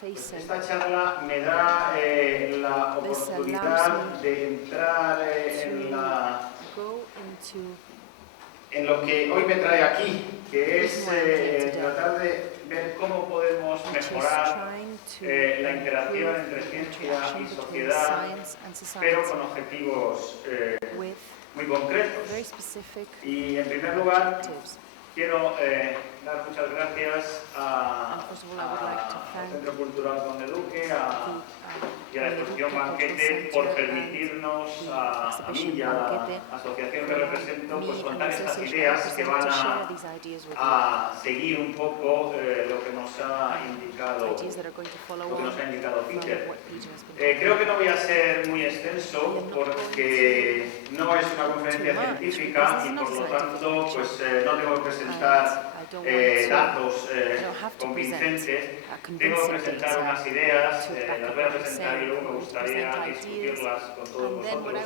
Pues esta charla me da la oportunidad de entrar en lo que hoy me trae aquí, que es tratar de ver cómo podemos mejorar la interacción entre ciencia y sociedad, pero con objetivos muy concretos. Y en primer lugar, quiero dar muchas gracias al Centro Cultural Conde Duque y a la Exposición Banquete por permitirnos a mí y a la asociación que represento pues, contar estas ideas que van a seguir un poco lo que nos ha indicado Peter. Creo que no voy a ser muy extenso porque no es una conferencia científica y por lo tanto pues, no tengo que presentar datos convincentes, tengo que presentar unas ideas, las voy a presentar y luego me gustaría discutirlas con todos vosotros.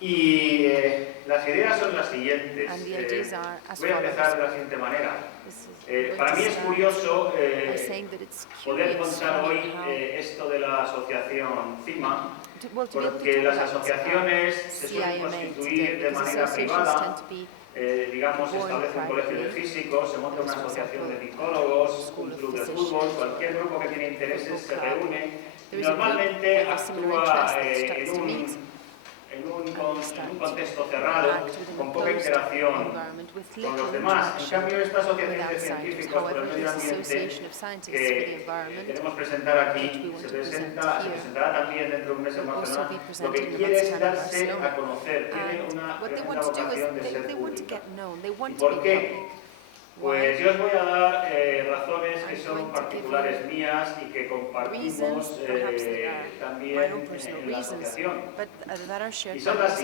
Y las ideas son las siguientes. Voy a empezar de la siguiente manera. Para mí es curioso poder contar hoy esto de la asociación CIMA, porque las asociaciones se suelen constituir de manera privada. Digamos, se establece un colegio de físicos, se monta una asociación de micólogos, un club de fútbol, cualquier grupo que tiene intereses se reúne y normalmente actúa en un contexto cerrado, con poca interacción con los demás. En cambio, esta asociación de científicos por el medio ambiente que queremos presentar aquí, se presentará también dentro de un mes en Barcelona, lo que quiere es darse a conocer, tiene una tremenda vocación de ser pública. ¿Y por qué? Pues yo os voy a dar razones que son particulares mías y que compartimos también en la asociación. Y son las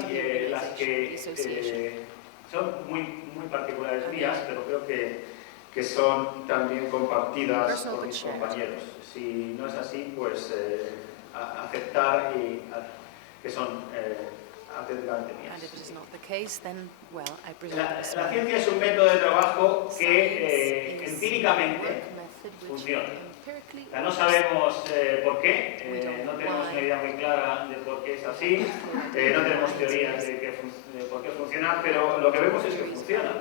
que son muy particulares mías, pero creo que son también compartidas por mis compañeros. Si no es así, pues aceptar que son auténticamente mías. La ciencia es un método de trabajo que empíricamente funciona. No sabemos por qué, no tenemos una idea muy clara de por qué es así, no tenemos teorías de por qué funciona, pero lo que vemos es que funciona.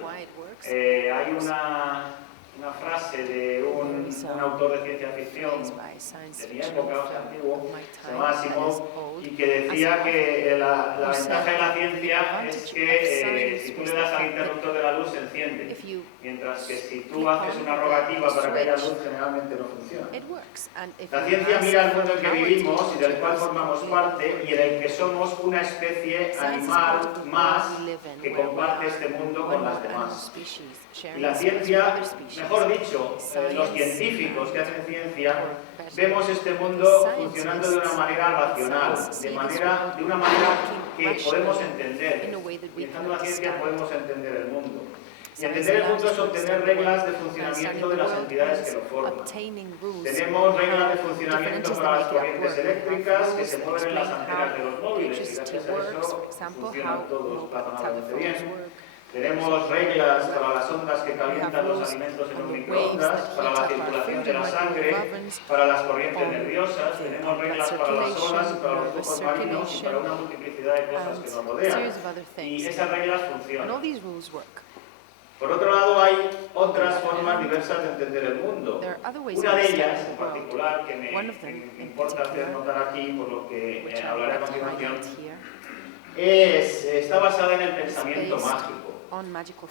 Hay una frase de un autor de ciencia ficción de mi época, antiguo, se llamaba Asimov, y que decía que la ventaja de la ciencia es que si tú le das al interruptor de la luz se enciende, mientras que si tú haces una rogativa para que haya luz generalmente no funciona. La ciencia mira el mundo en que vivimos y del cual formamos parte y en el que somos una especie animal más que comparte este mundo con las demás. Y la ciencia, mejor dicho, los científicos que hacen ciencia, vemos este mundo funcionando de una manera racional, de una manera que podemos entender. Utilizando la ciencia podemos entender el mundo. Y entender el mundo es obtener reglas de funcionamiento de las entidades que lo forman. Tenemos reglas de funcionamiento para las corrientes eléctricas que se mueven en las antenas de los móviles y gracias a eso funcionan todos razonablemente bien. Tenemos reglas para las ondas que calientan los alimentos en un microondas, para la circulación de la sangre, para las corrientes nerviosas, tenemos reglas para las olas y para los flujos marinos y para una multiplicidad de cosas que nos rodean. Y esas reglas funcionan. Por otro lado, hay otras formas diversas de entender el mundo. Una de ellas, en particular, que me importa hacer notar aquí, por lo que hablaré a continuación, está basada en el pensamiento mágico.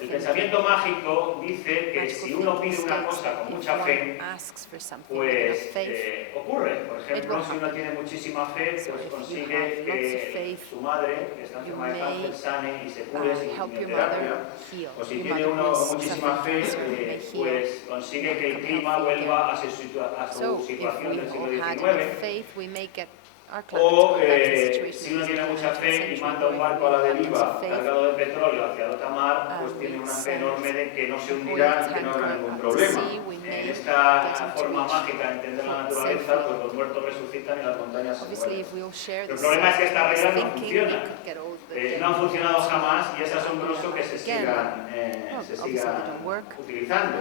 El pensamiento mágico dice que si uno pide una cosa con mucha fe, pues ocurre. Por ejemplo, si uno tiene muchísima fe, pues consigue que su madre, que está enferma de cáncer, sane y se cure sin quimioterapia. O si tiene uno muchísima fe, pues consigue que el clima vuelva a su situación del siglo XIX. O si uno tiene mucha fe y manda un barco a la deriva cargado de petróleo hacia alta mar, pues tiene una fe enorme de que no se hundirá y que no habrá ningún problema. En esta forma mágica de entender la naturaleza, pues los muertos resucitan y las montañas se mueven. El problema es que estas reglas no funcionan. no han funcionado jamás y es asombroso que se sigan utilizando.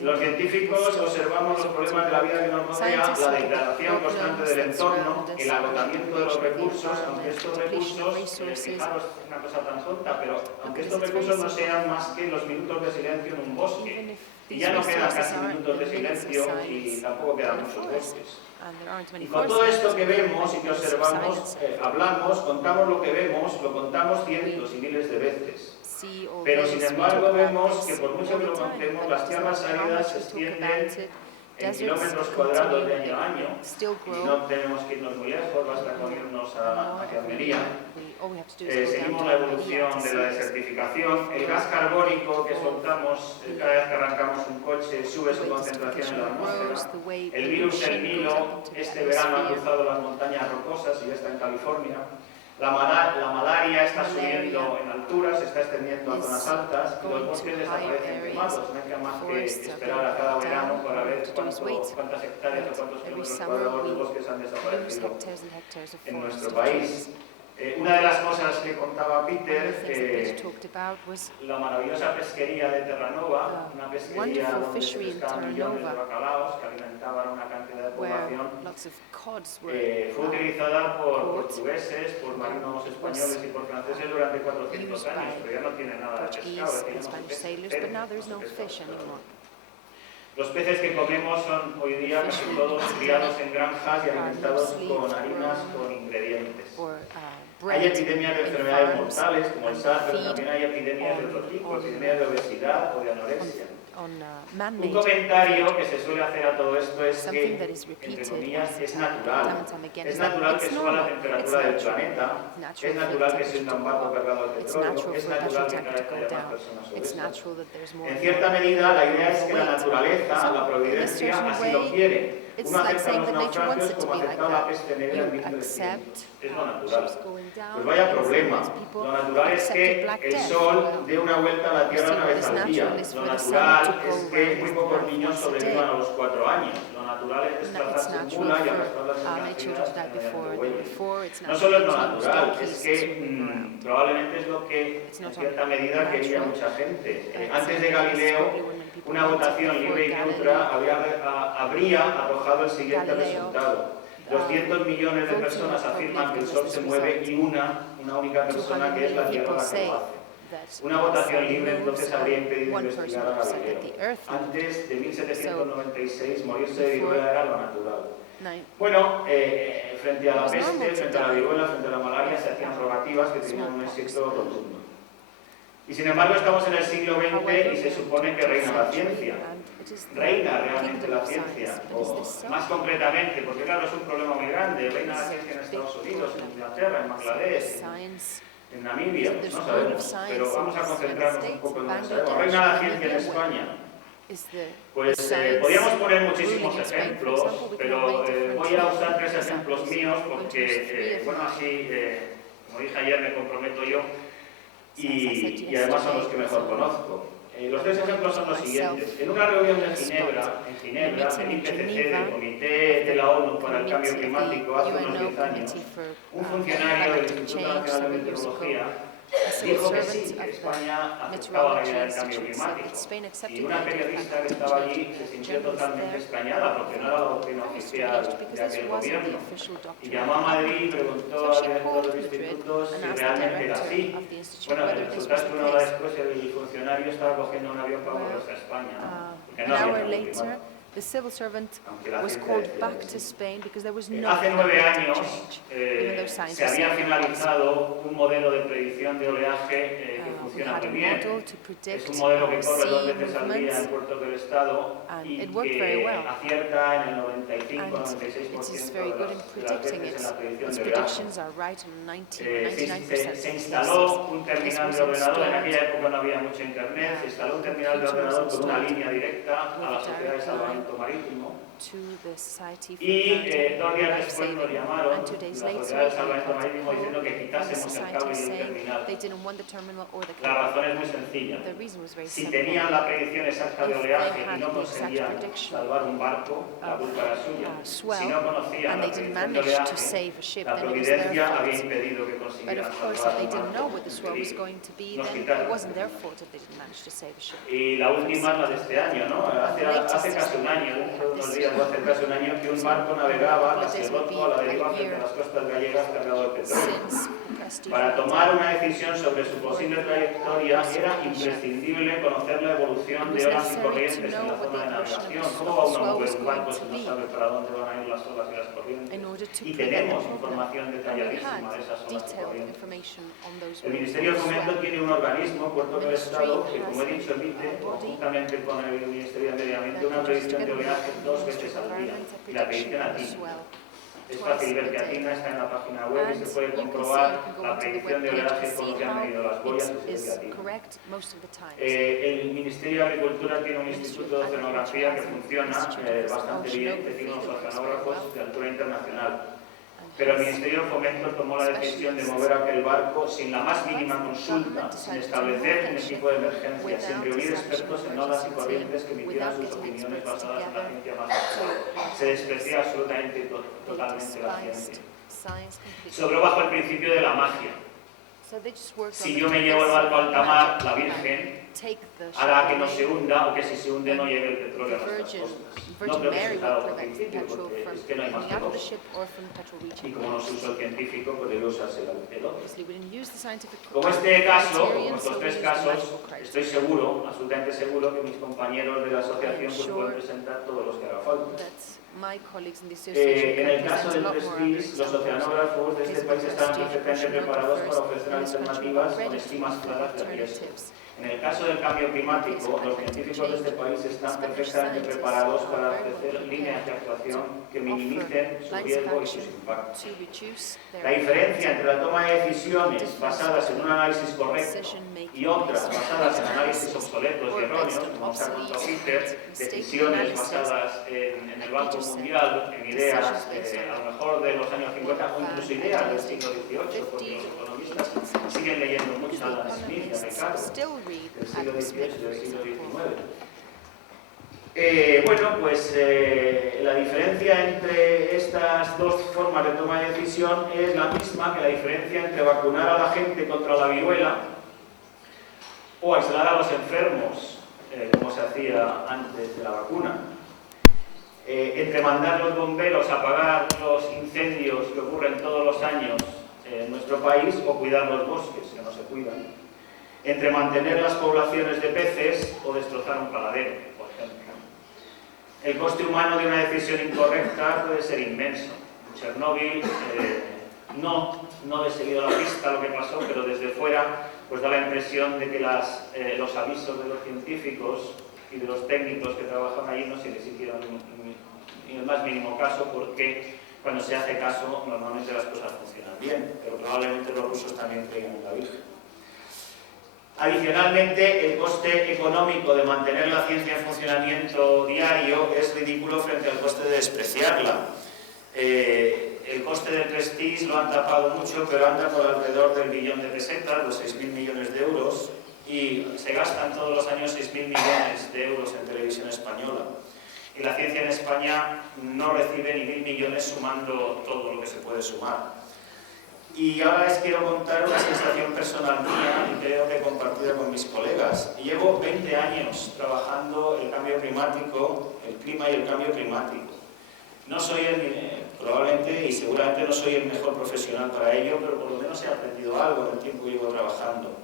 Los científicos observamos los problemas de la vida que nos rodea, la degradación constante del entorno, el agotamiento de los recursos, aunque estos recursos, fijaros, una cosa tan tonta, pero aunque estos recursos no sean más que los minutos de silencio en un bosque. Y ya no quedan casi minutos de silencio y tampoco quedan muchos bosques. Y con todo esto que vemos y que observamos, hablamos, contamos lo que vemos, lo contamos cientos y miles de veces. Pero sin embargo vemos que por mucho que lo contemos, las tierras áridas se extienden en kilómetros cuadrados de año a año. Y no tenemos que irnos muy lejos, basta con irnos hacia Almería. Seguimos la evolución de la desertificación. El gas carbónico que soltamos cada vez que arrancamos un coche sube su concentración en la atmósfera. El virus del Nilo este verano ha cruzado las montañas rocosas y ya está en California. La malaria está subiendo en alturas, se está extendiendo a zonas altas y los bosques desaparecen quemados. No hay que más que esperar a cada verano para ver cuántas hectáreas o cuántos kilómetros cuadrados de bosques han desaparecido en nuestro país. Una de las cosas que contaba Peter, la maravillosa pesquería de Terranova, una pesquería donde se pescaban millones de bacalaos que alimentaban una cantidad de población, fue utilizada por portugueses, por marinos españoles y por franceses durante 400 años, pero ya no tiene nada de pescado. Los peces que comemos son hoy día casi todos criados en granjas y alimentados con harinas con ingredientes. Hay epidemias de enfermedades mortales como el SARS, pero también hay epidemias de otro tipo, epidemias de obesidad o de anorexia. Un comentario que se suele hacer a todo esto es que, entre comillas, es natural. Es natural que suba la temperatura del planeta, es natural que se hunda un barco cargado de petróleo, es natural que cada vez haya más personas obesas. En cierta medida, la idea es que la naturaleza, la providencia, así lo quiere. Uno acepta los naufragios como aceptar la peste negra en 1300. Es lo natural. Pues vaya problema. Lo natural es que el Sol dé una vuelta a la Tierra una vez al día. Lo natural es que muy pocos niños sobrevivan a los 4 años. Lo natural es desplazarse en mula y arrastrarlas en carreteras mediante huellas. No solo es lo natural, es que probablemente es lo que en cierta medida quería mucha gente. Antes de Galileo, una votación libre y neutra habría arrojado el siguiente resultado. 200 millones de personas afirman que el Sol se mueve y una única persona, que es la Tierra, la que lo hace. Una votación libre entonces habría impedido investigar a Galileo. Antes de 1796, morirse de viruela era lo natural. Bueno, frente a la peste, frente a la viruela, frente a la malaria, se hacían rogativas que tenían un éxito rotundo. Y sin embargo estamos en el siglo XX y se supone que reina la ciencia. Reina realmente la ciencia, o más concretamente, porque claro, es un problema muy grande, reina la ciencia en Estados Unidos, en Inglaterra, en Bangladesh, en Namibia, pues no sabemos, pero vamos a concentrarnos un poco en lo que sabemos. Reina la ciencia en España. Pues podríamos poner muchísimos ejemplos, pero voy a usar 3 ejemplos míos porque, bueno, así, como dije ayer, me comprometo yo. Y además son los que mejor conozco. Los 3 ejemplos son los siguientes. En una reunión en Ginebra, el IPCC, el Comité de la ONU para el Cambio Climático, hace unos 10 años, un funcionario del Instituto Nacional de Meteorología dijo que sí, que España aceptaba la idea del cambio climático. Y una periodista que estaba allí se sintió totalmente extrañada porque no era la doctrina oficial de aquel gobierno. Y llamó a Madrid y preguntó al director de los institutos si realmente era así. Bueno, resulta que una hora después el funcionario estaba cogiendo un avión para volverse a España, porque no había cambio climático. The civil servant was called back to Spain because there was no Hace 9 años change. se había finalizado un modelo de predicción de oleaje que funciona muy bien. Es un modelo que corre 2 veces al día en puertos del Estado y que acierta en el 95-96% de las veces en la predicción de oleaje. Se instaló un terminal de ordenador, en aquella época no había mucho internet, se instaló un terminal de ordenador con una línea directa a la Sociedad de Salvamento Marítimo Y 2 días después nos llamaron la Sociedad del Salvamento Marítimo diciendo que quitásemos el cable y el terminal. La razón es muy sencilla. Si tenían la predicción exacta de oleaje y no conseguían salvar un barco, la culpa era suya. Si no conocían la predicción de oleaje, la providencia había impedido que consiguieran salvar un barco. Nos quitaron. Y la última es la de este año, ¿no? Hace casi un año, dentro de unos días, hace casi un año, que un barco navegaba casi roto a la deriva frente a las costas gallegas cargado de petróleo. Para tomar una decisión sobre su posible trayectoria era imprescindible conocer la evolución de olas y corrientes en la zona de navegación. ¿Cómo va uno a mover un barco si no sabe para dónde van a ir las olas y las corrientes? Y tenemos información detalladísima de esas olas y corrientes. El Ministerio de Fomento tiene un organismo, Puertos del Estado, que, como he dicho, emite, conjuntamente con el Ministerio de Medio Ambiente, una predicción de oleaje 2 veces al día. Y la predicción atina. Es fácil ver que atina, está en la página web y se puede comprobar la predicción de oleaje con lo que han medido las boyas y se ve que atina. El Ministerio de Agricultura tiene un instituto de oceanografía que funciona bastante bien, que tiene unos oceanógrafos de altura internacional. Pero el Ministerio de Fomento tomó la decisión de mover aquel barco sin la más mínima consulta, sin establecer un equipo de emergencia, sin reunir expertos en olas y corrientes que emitieran sus opiniones basadas en la ciencia más actual. Se desprecia absolutamente y totalmente la ciencia. Se obró bajo el principio de la magia. Si yo me llevo el barco a alta mar, la Virgen hará que no se hunda o que si se hunde no llegue el petróleo a nuestras costas. No creo que se haga por principio porque es que no hay más que dos. Y como no se usa el científico, pues debe usarse el otro. Como este caso, como estos 3 casos, estoy seguro, absolutamente seguro, que mis compañeros de la asociación pues, pueden presentar todos los que haga falta. En el caso del Prestige, los oceanógrafos de este país están perfectamente preparados para ofrecer alternativas con estimas claras de riesgo. En el caso del cambio climático, los científicos de este país están perfectamente preparados para ofrecer líneas de actuación que minimicen su riesgo y sus impactos. La diferencia entre la toma de decisiones basadas en un análisis correcto y otras basadas en análisis obsoletos y erróneos, como se ha contado Peter, decisiones basadas en el Banco Mundial, en ideas a lo mejor de los años 50 o incluso ideas del siglo XVIII, porque los economistas siguen leyendo mucho a Adam Smith y a Ricardo, del siglo XVIII y del siglo XIX. Bueno, pues la diferencia entre estas dos formas de toma de decisión es la misma que la diferencia entre vacunar a la gente contra la viruela o aislar a los enfermos, como se hacía antes de la vacuna. Entre mandar los bomberos a apagar los incendios que ocurren todos los años en nuestro país o cuidar los bosques, que no se cuidan. Entre mantener las poblaciones de peces o destrozar un paladero, por ejemplo. El coste humano de una decisión incorrecta puede ser inmenso. En Chernóbil no he seguido la pista lo que pasó, pero desde fuera pues da la impresión de que los avisos de los científicos y de los técnicos que trabajan allí no se les hicieron ni el más mínimo caso, porque cuando se hace caso normalmente las cosas funcionan bien, pero probablemente los rusos también creían en la Virgen. Adicionalmente, el coste económico de mantener la ciencia en funcionamiento diario es ridículo frente al coste de despreciarla. El coste del Prestige lo han tapado mucho, pero anda por alrededor del billón de pesetas, los 6.000 millones de euros, y se gastan todos los años 6.000 millones de euros en televisión española. Y la ciencia en España no recibe ni 1.000 millones sumando todo lo que se puede sumar. Y ahora les quiero contar una sensación personal mía y creo que compartida con mis colegas. Llevo 20 años trabajando el cambio climático, el clima y el cambio climático. No soy probablemente y seguramente no soy el mejor profesional para ello, pero por lo menos he aprendido algo en el tiempo que llevo trabajando.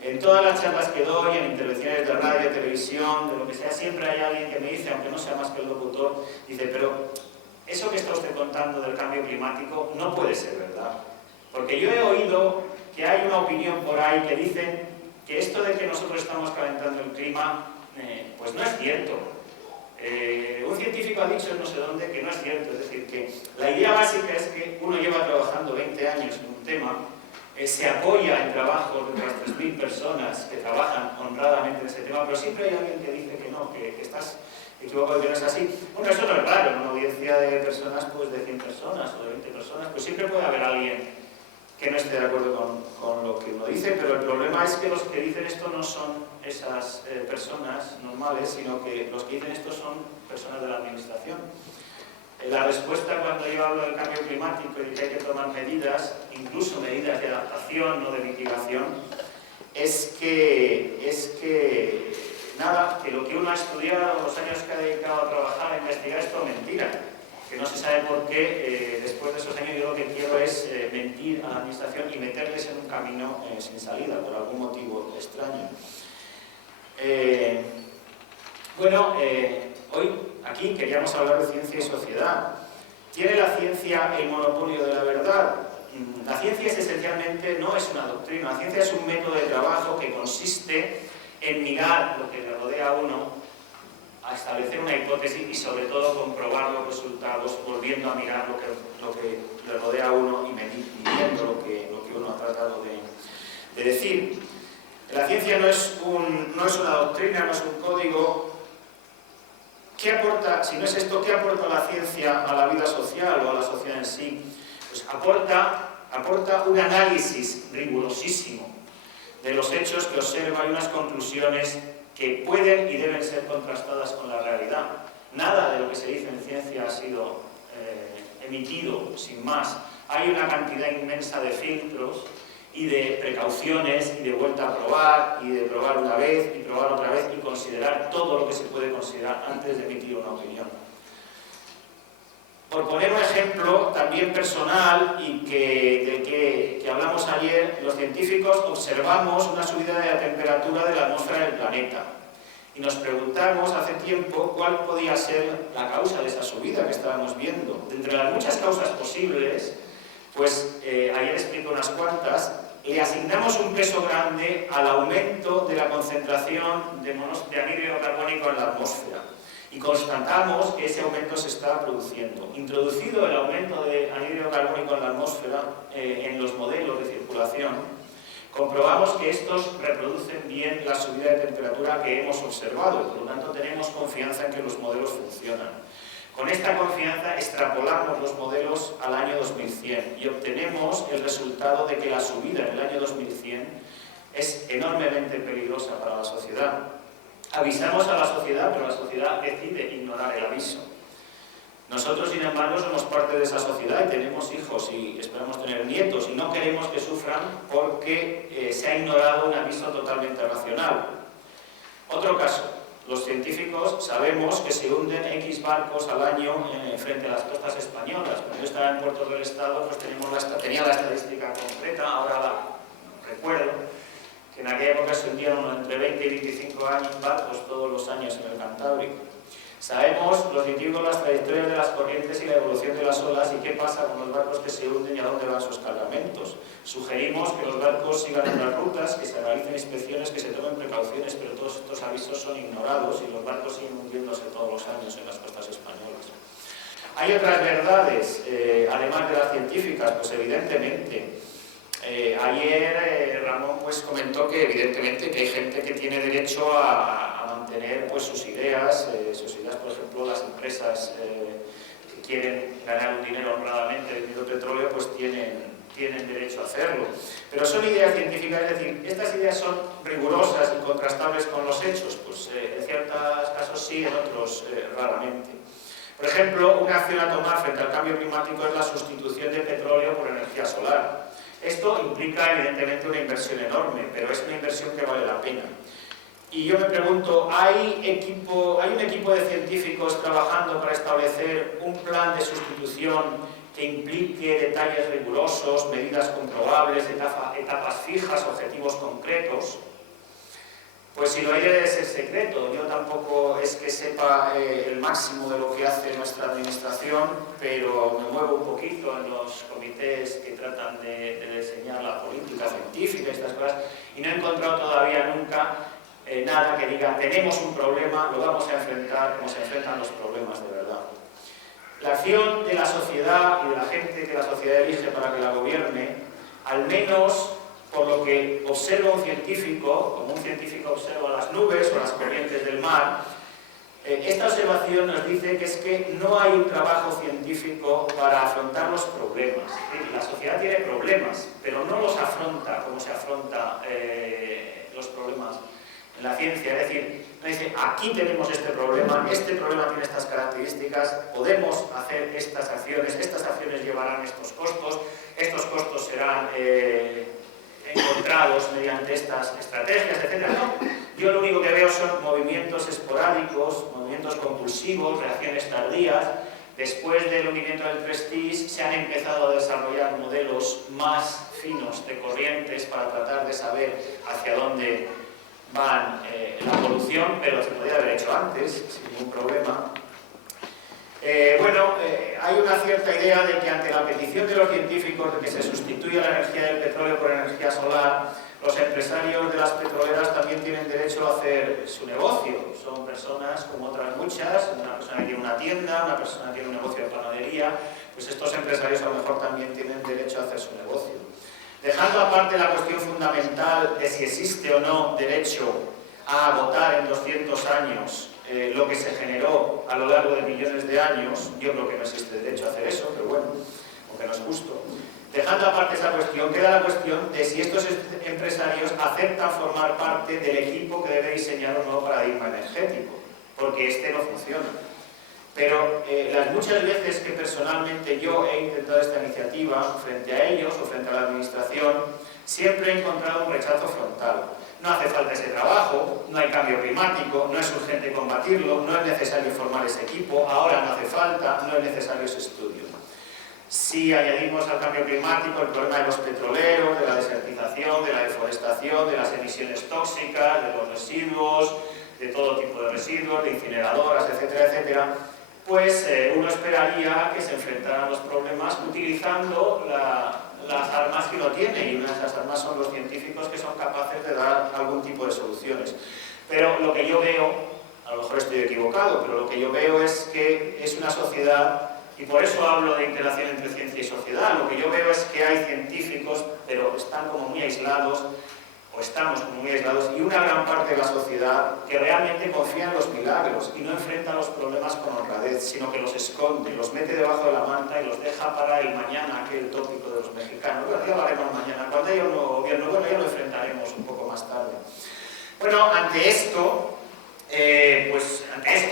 En todas las charlas que doy, en intervenciones de radio, televisión, de lo que sea, siempre hay alguien que me dice, aunque no sea más que el locutor, dice, pero eso que está usted contando del cambio climático no puede ser verdad. Porque yo he oído que hay una opinión por ahí que dicen que esto de que nosotros estamos calentando el clima, pues no es cierto. Un científico ha dicho en no sé dónde que no es cierto. Es decir, que la idea básica es que uno lleva trabajando 20 años en un tema, se apoya en trabajos de unas 3.000 personas que trabajan honradamente en ese tema, pero siempre hay alguien que dice que no, que estás equivocado, que no es así. Bueno, eso no es raro, en una audiencia de personas, pues de 100 personas o de 20 personas, pues siempre puede haber alguien que no esté de acuerdo con lo que uno dice, pero el problema es que los que dicen esto no son esas personas normales, sino que los que dicen esto son personas de la administración. La respuesta cuando yo hablo del cambio climático y de que hay que tomar medidas, incluso medidas de adaptación, no de mitigación, es que nada, que lo que uno ha estudiado, los años que ha dedicado a trabajar, a investigar, es todo mentira. Que no se sabe por qué, después de esos años, yo lo que quiero es mentir a la administración y meterles en un camino sin salida, por algún motivo extraño. Hoy aquí queríamos hablar de ciencia y sociedad. ¿Tiene la ciencia el monopolio de la verdad? La ciencia esencialmente no es una doctrina, la ciencia es un método de trabajo que consiste en mirar lo que le rodea a uno, a establecer una hipótesis y sobre todo comprobar los resultados, volviendo a mirar lo que le rodea a uno y midiendo lo que uno ha tratado de decir. La ciencia no es una doctrina, no es un código. ¿Qué aporta, si no es esto, qué aporta la ciencia a la vida social o a la sociedad en sí? Pues aporta un análisis rigurosísimo de los hechos que observa y unas conclusiones que pueden y deben ser contrastadas con la realidad. Nada de lo que se dice en ciencia ha sido emitido sin más. Hay una cantidad inmensa de filtros y de precauciones y de vuelta a probar y de probar una vez y probar otra vez y considerar todo lo que se puede considerar antes de emitir una opinión. Por poner un ejemplo también personal y del que hablamos ayer, los científicos observamos una subida de la temperatura de la atmósfera del planeta y nos preguntamos hace tiempo cuál podía ser la causa de esa subida que estábamos viendo. De entre las muchas causas posibles, pues ayer explico unas cuantas, le asignamos un peso grande al aumento de la concentración de anhídrido carbónico en la atmósfera. Y constatamos que ese aumento se está produciendo. Introducido el aumento de anhídrido carbónico en la atmósfera, en los modelos de circulación, comprobamos que estos reproducen bien la subida de temperatura que hemos observado y por lo tanto tenemos confianza en que los modelos funcionan. Con esta confianza extrapolamos los modelos al año 2100 y obtenemos el resultado de que la subida en el año 2100 es enormemente peligrosa para la sociedad. Avisamos a la sociedad, pero la sociedad decide ignorar el aviso. Nosotros, sin embargo, somos parte de esa sociedad y tenemos hijos y esperamos tener nietos y no queremos que sufran porque se ha ignorado un aviso totalmente racional. Otro caso. Los científicos sabemos que se hunden X barcos al año frente a las costas españolas. Cuando yo estaba en Puertos del Estado, pues tenía la estadística concreta, ahora la recuerdo, que en aquella época se hundían entre 20 y 25 barcos todos los años en el Cantábrico. Sabemos los científicos las trayectorias de las corrientes y la evolución de las olas y qué pasa con los barcos que se hunden y a dónde van sus cargamentos. Sugerimos que los barcos sigan otras rutas, que se realicen inspecciones, que se tomen precauciones, pero todos estos avisos son ignorados y los barcos siguen hundiéndose todos los años en las costas españolas. Hay otras verdades, además de las científicas, pues evidentemente. Ayer Ramón pues comentó que evidentemente que hay gente que tiene derecho a mantener pues sus ideas, por ejemplo las empresas que quieren ganar un dinero honradamente vendiendo petróleo pues tienen derecho a hacerlo. Pero son ideas científicas, es decir, estas ideas son rigurosas y contrastables con los hechos, pues en ciertos casos sí, en otros raramente. Por ejemplo, una acción a tomar frente al cambio climático es la sustitución de petróleo por energía solar. Esto implica evidentemente una inversión enorme, pero es una inversión que vale la pena. Y yo me pregunto, ¿hay un equipo de científicos trabajando para establecer un plan de sustitución que implique detalles rigurosos, medidas comprobables, etapas fijas, objetivos concretos? Pues si lo hay debe ser secreto. Yo tampoco es que sepa el máximo de lo que hace nuestra administración, pero me muevo un poquito en los comités que tratan de diseñar la política científica y estas cosas, y no he encontrado todavía nunca nada que diga, tenemos un problema, lo vamos a enfrentar como se enfrentan los problemas de verdad. La acción de la sociedad y de la gente que la sociedad elige para que la gobierne al menos por lo que observa un científico, como un científico observa las nubes o las corrientes del mar, esta observación nos dice que es que no hay un trabajo científico para afrontar los problemas. La sociedad tiene problemas, pero no los afronta como se afronta los problemas en la ciencia. Es decir, no dice, aquí tenemos este problema tiene estas características, podemos hacer estas acciones llevarán estos costos serán encontrados mediante estas estrategias, etc. No, yo lo único que veo son movimientos esporádicos, movimientos compulsivos, reacciones tardías. Después del hundimiento del Prestige se han empezado a desarrollar modelos más finos de corrientes para tratar de saber hacia dónde van la evolución, pero se podría haber hecho antes, sin ningún problema. Hay una cierta idea de que ante la petición de los científicos de que se sustituya la energía del petróleo por energía solar, los empresarios de las petroleras también tienen derecho a hacer su negocio. Son personas como otras muchas, una persona que tiene una tienda, una persona que tiene un negocio de panadería, pues estos empresarios a lo mejor también tienen derecho a hacer su negocio. Dejando aparte la cuestión fundamental de si existe o no derecho a agotar en 200 años lo que se generó a lo largo de millones de años, yo creo que no existe derecho a hacer eso, pero bueno, aunque no es justo. Dejando aparte esa cuestión, queda la cuestión de si estos empresarios aceptan formar parte del equipo que debe diseñar un nuevo paradigma energético, porque este no funciona. Pero las muchas veces que personalmente yo he intentado esta iniciativa frente a ellos o frente a la administración, siempre he encontrado un rechazo frontal. No hace falta ese trabajo, no hay cambio climático, no es urgente combatirlo, no es necesario formar ese equipo, ahora no hace falta, no es necesario ese estudio. Si añadimos al cambio climático el problema de los petroleros, de la desertización, de la deforestación, de las emisiones tóxicas, de los residuos, de todo tipo de residuos, de incineradoras, etcétera, etcétera, pues uno esperaría que se enfrentaran a los problemas utilizando las armas que uno tiene, y una de esas armas son los científicos que son capaces de dar algún tipo de soluciones. Pero lo que yo veo, a lo mejor estoy equivocado, pero lo que yo veo es que es una sociedad, y por eso hablo de interacción entre ciencia y sociedad, lo que yo veo es que hay científicos, pero están como muy aislados, o estamos como muy aislados, y una gran parte de la sociedad que realmente confía en los milagros y no enfrenta los problemas con honradez, sino que los esconde, los mete debajo de la manta y los deja para el mañana, aquel tópico de los mexicanos. Bueno, ya lo haremos mañana, cuando haya un nuevo gobierno, bueno, ya lo enfrentaremos un poco más tarde. Bueno, ante esto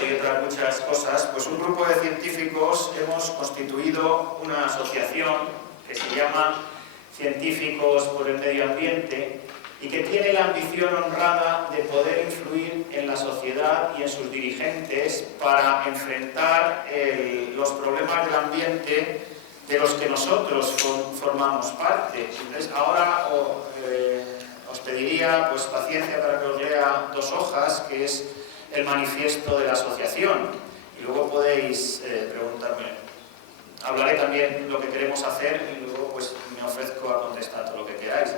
y otras muchas cosas, pues un grupo de científicos hemos constituido una asociación que se llama Científicos por el Medio Ambiente, y que tiene la ambición honrada de poder influir en la sociedad y en sus dirigentes para enfrentar los problemas del ambiente de los que nosotros formamos parte. Entonces, ahora os pediría pues, paciencia para que os lea 2 hojas, que es el manifiesto de la asociación, y luego podéis preguntarme. Hablaré también lo que queremos hacer y luego pues, me ofrezco a contestar todo lo que queráis.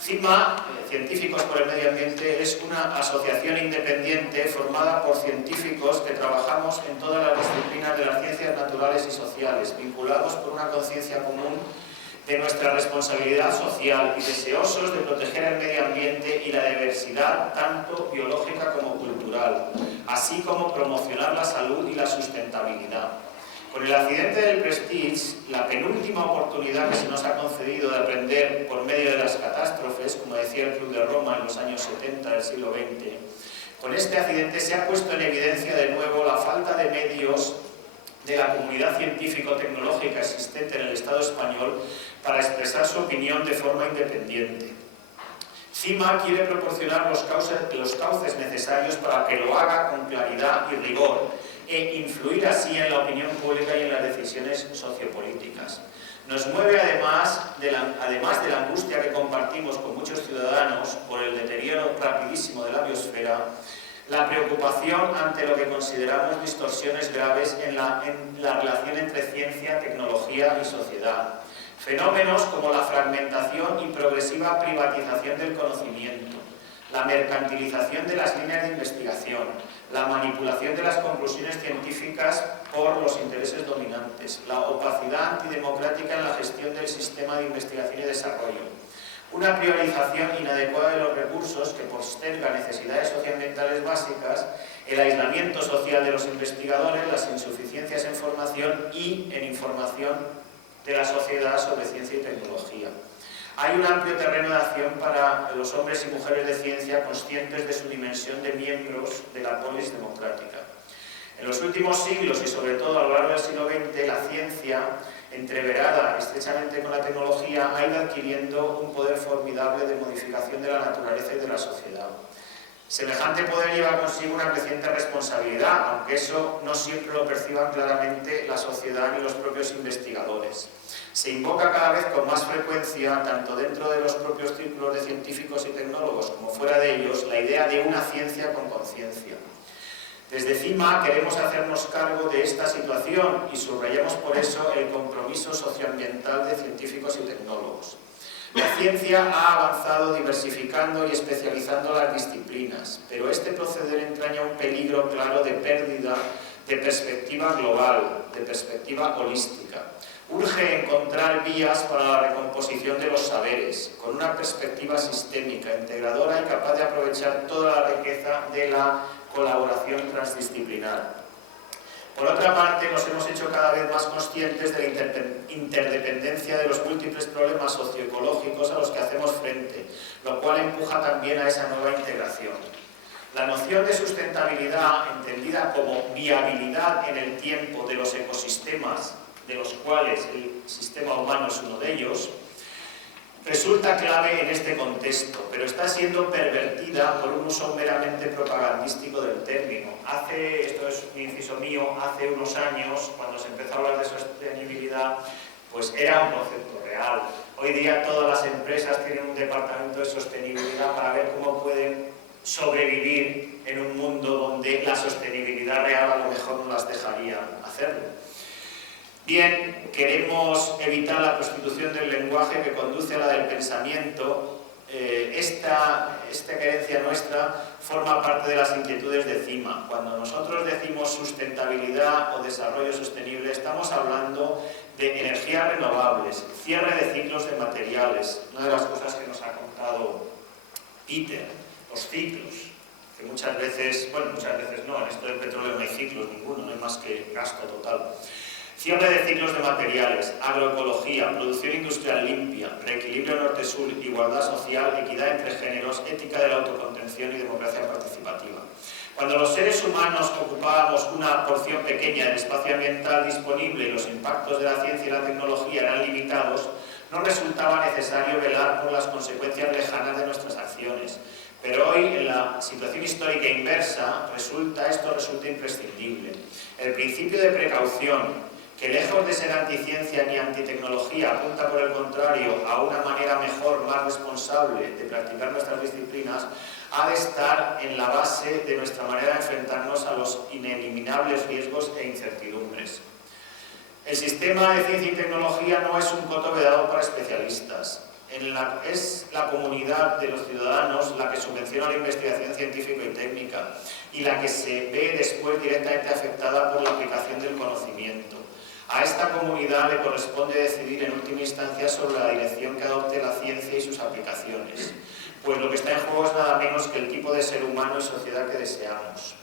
CIMA, Científicos por el Medio Ambiente, es una asociación independiente formada por científicos que trabajamos en todas las disciplinas de las ciencias naturales y sociales, vinculados por una conciencia común de nuestra responsabilidad social y deseosos de proteger el medio ambiente y la diversidad, tanto biológica como cultural, así como promocionar la salud y la sustentabilidad. Con el accidente del Prestige, la penúltima oportunidad que se nos ha concedido de aprender por medio de las catástrofes, como decía el Club de Roma en los años 70 del siglo XX, con este accidente se ha puesto en evidencia de nuevo la falta de medios de la comunidad científico-tecnológica existente en el Estado español para expresar su opinión de forma independiente. CIMA quiere proporcionar los cauces necesarios para que lo haga con claridad y rigor, e influir así en la opinión pública y en las decisiones sociopolíticas. Nos mueve además de la angustia que compartimos con muchos ciudadanos por el deterioro rapidísimo de la biosfera, la preocupación ante lo que consideramos distorsiones graves en la relación entre ciencia, tecnología y sociedad. Fenómenos como la fragmentación y progresiva privatización del conocimiento, la mercantilización de las líneas de investigación, la manipulación de las conclusiones científicas por los intereses dominantes, la opacidad antidemocrática en la gestión del sistema de investigación y desarrollo, una priorización inadecuada de los recursos que posterga necesidades socioambientales básicas, el aislamiento social de los investigadores, las insuficiencias en formación y en información de la sociedad sobre ciencia y tecnología. Hay un amplio terreno de acción para los hombres y mujeres de ciencia conscientes de su dimensión de miembros de la polis democrática. En los últimos siglos y sobre todo a lo largo del siglo XX, la ciencia, entreverada estrechamente con la tecnología, ha ido adquiriendo un poder formidable de modificación de la naturaleza y de la sociedad. Semejante poder lleva consigo una creciente responsabilidad, aunque eso no siempre lo perciban claramente la sociedad ni los propios investigadores. Se invoca cada vez con más frecuencia, tanto dentro de los propios círculos de científicos y tecnólogos como fuera de ellos, la idea de una ciencia con conciencia. Desde CIMA queremos hacernos cargo de esta situación y subrayamos por eso el compromiso socioambiental de científicos y tecnólogos. La ciencia ha avanzado diversificando y especializando las disciplinas, pero este proceder entraña un peligro claro de pérdida de perspectiva global, de perspectiva holística. Urge encontrar vías para la recomposición de los saberes, con una perspectiva sistémica, integradora y capaz de aprovechar toda la riqueza de la colaboración transdisciplinar. Por otra parte, nos hemos hecho cada vez más conscientes de la interdependencia de los múltiples problemas socioecológicos a los que hacemos frente, lo cual empuja también a esa nueva integración. La noción de sustentabilidad, entendida como viabilidad en el tiempo de los ecosistemas, de los cuales el sistema humano es uno de ellos, resulta clave en este contexto, pero está siendo pervertida por un uso meramente propagandístico del término. Esto es un inciso mío, hace unos años, cuando se empezó a hablar de sostenibilidad, pues era un concepto real. Hoy día todas las empresas tienen un departamento de sostenibilidad para ver cómo pueden sobrevivir en un mundo donde la sostenibilidad real a lo mejor no las dejaría hacerlo. Bien, queremos evitar la prostitución del lenguaje que conduce a la del pensamiento. Esta creencia nuestra forma parte de las inquietudes de CIMA. Cuando nosotros decimos sustentabilidad o desarrollo sostenible, estamos hablando de energías renovables, cierre de ciclos de materiales, una de las cosas que nos ha contado Peter, los ciclos, que muchas veces no, en esto del petróleo no hay ciclos ninguno, no hay más que gasto total. Cierre de ciclos de materiales, agroecología, producción industrial limpia, reequilibrio norte-sur, igualdad social, equidad entre géneros, ética de la autocontención y democracia participativa. Cuando los seres humanos ocupábamos una porción pequeña del espacio ambiental disponible y los impactos de la ciencia y la tecnología eran limitados, no resultaba necesario velar por las consecuencias lejanas de nuestras acciones. Pero hoy, en la situación histórica inversa, esto resulta imprescindible. El principio de precaución, que lejos de ser anticiencia ni antitecnología, apunta por el contrario a una manera mejor, más responsable de practicar nuestras disciplinas, ha de estar en la base de nuestra manera de enfrentarnos a los ineliminables riesgos e incertidumbres. El sistema de ciencia y tecnología no es un coto vedado para especialistas. Es la comunidad de los ciudadanos la que subvenciona la investigación científica y técnica y la que se ve después directamente afectada por la aplicación del conocimiento. A esta comunidad le corresponde decidir en última instancia sobre la dirección que adopte la ciencia y sus aplicaciones, pues lo que está en juego es nada menos que el tipo de ser humano y sociedad que deseamos.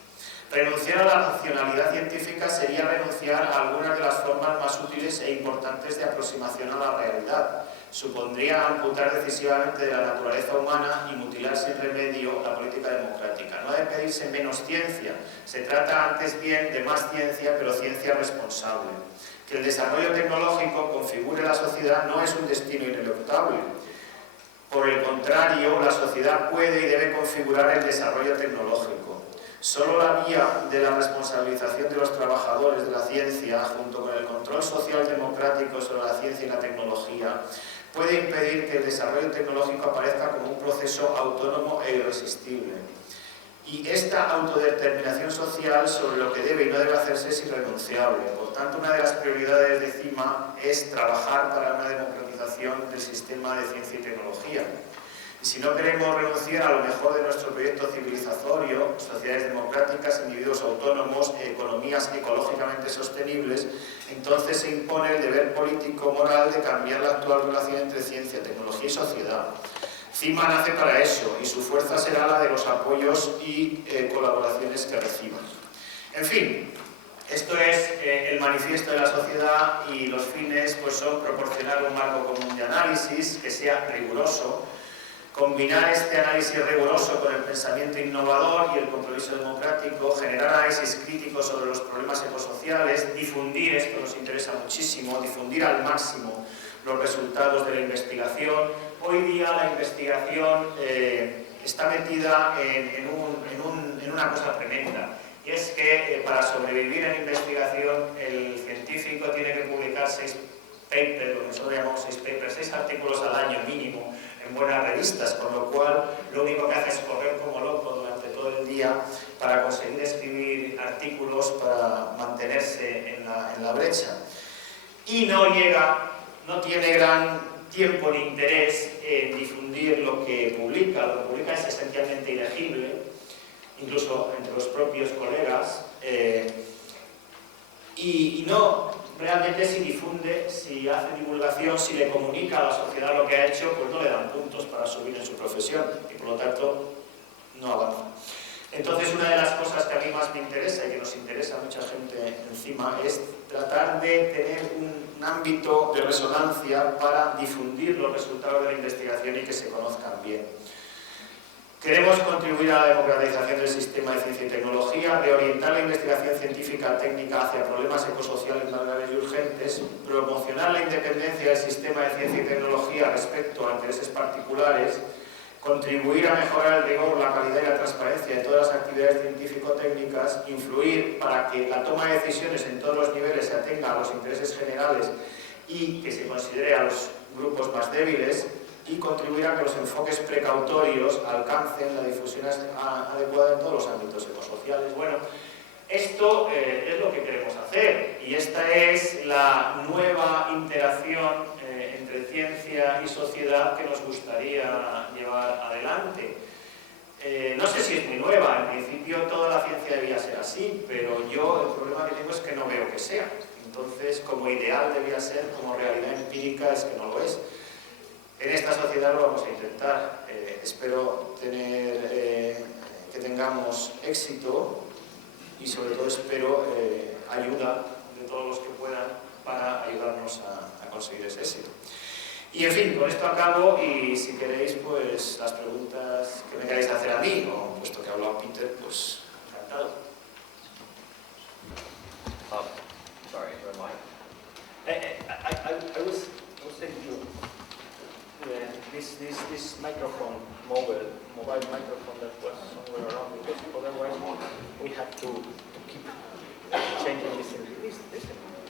Renunciar a la racionalidad científica sería renunciar a algunas de las formas más útiles e importantes de aproximación a la realidad. Supondría amputar decisivamente de la naturaleza humana y mutilar sin remedio la política democrática. No ha de pedirse menos ciencia, se trata antes bien de más ciencia, pero ciencia responsable. Que el desarrollo tecnológico configure la sociedad no es un destino ineluctable. Por el contrario, la sociedad puede y debe configurar el desarrollo tecnológico. Solo la vía de la responsabilización de los trabajadores de la ciencia, junto con el control social democrático sobre la ciencia y la tecnología, puede impedir que el desarrollo tecnológico aparezca como un proceso autónomo e irresistible. Y esta autodeterminación social sobre lo que debe y no debe hacerse es irrenunciable. Por tanto, una de las prioridades de CIMA es trabajar para una democratización del sistema de ciencia y tecnología. Y si no queremos renunciar a lo mejor de nuestro proyecto civilizatorio, sociedades democráticas, individuos autónomos, economías ecológicamente sostenibles, entonces se impone el deber político-moral de cambiar la actual relación entre ciencia, tecnología y sociedad. CIMA nace para eso y su fuerza será la de los apoyos y colaboraciones que reciba. En fin, esto es el manifiesto de la sociedad y los fines pues, son proporcionar un marco común de análisis que sea riguroso, combinar este análisis riguroso con el pensamiento innovador y el compromiso democrático, generar análisis críticos sobre los problemas ecosociales, difundir, esto nos interesa muchísimo, difundir al máximo los resultados de la investigación. Hoy día la investigación está metida en una cosa tremenda, y es que para sobrevivir en investigación el científico tiene que publicar 6 papers, lo que nosotros llamamos 6 papers, 6 artículos al año mínimo, en buenas revistas, con lo cual lo único que hace es correr como loco durante todo el día para conseguir escribir artículos para mantenerse en la brecha. Y no tiene gran tiempo ni interés en difundir lo que publica. Lo que publica es esencialmente ilegible, incluso entre los propios colegas, y no realmente si difunde, si hace divulgación, si le comunica a la sociedad lo que ha hecho, pues no le dan puntos para subir en su profesión y por lo tanto no avanza. Entonces una de las cosas que a mí más me interesa y que nos interesa a mucha gente encima es tratar de tener un ámbito de resonancia para difundir los resultados de la investigación y que se conozcan bien. Queremos contribuir a la democratización del sistema de ciencia y tecnología, reorientar la investigación científica técnica hacia problemas ecosociales más graves y urgentes, promocionar la independencia del sistema de ciencia y tecnología respecto a intereses particulares, contribuir a mejorar el rigor, la calidad y la transparencia de todas las actividades científico-técnicas, influir para que la toma de decisiones en todos los niveles se atenga a los intereses generales y que se considere a los grupos más débiles, y contribuir a que los enfoques precautorios alcancen la difusión adecuada en todos los ámbitos ecosociales. Bueno, esto es lo que queremos hacer y esta es la nueva interacción entre ciencia y sociedad que nos gustaría llevar adelante. No sé si es muy nueva, en principio toda la ciencia debía ser así, pero yo el problema que tengo es que no veo que sea. Entonces, como ideal debía ser, como realidad empírica es que no lo es. En esta sociedad lo vamos a intentar. Espero que tengamos éxito y sobre todo espero ayuda de todos los que puedan para ayudarnos a conseguir ese éxito. Y en fin, con esto acabo y si queréis pues las preguntas que me queráis hacer a mí, o puesto que ha hablado Peter, pues encantado. Sorry, where am I? I was thinking you. This microphone, mobile microphone that was somewhere around, because otherwise we have to keep changing this thing.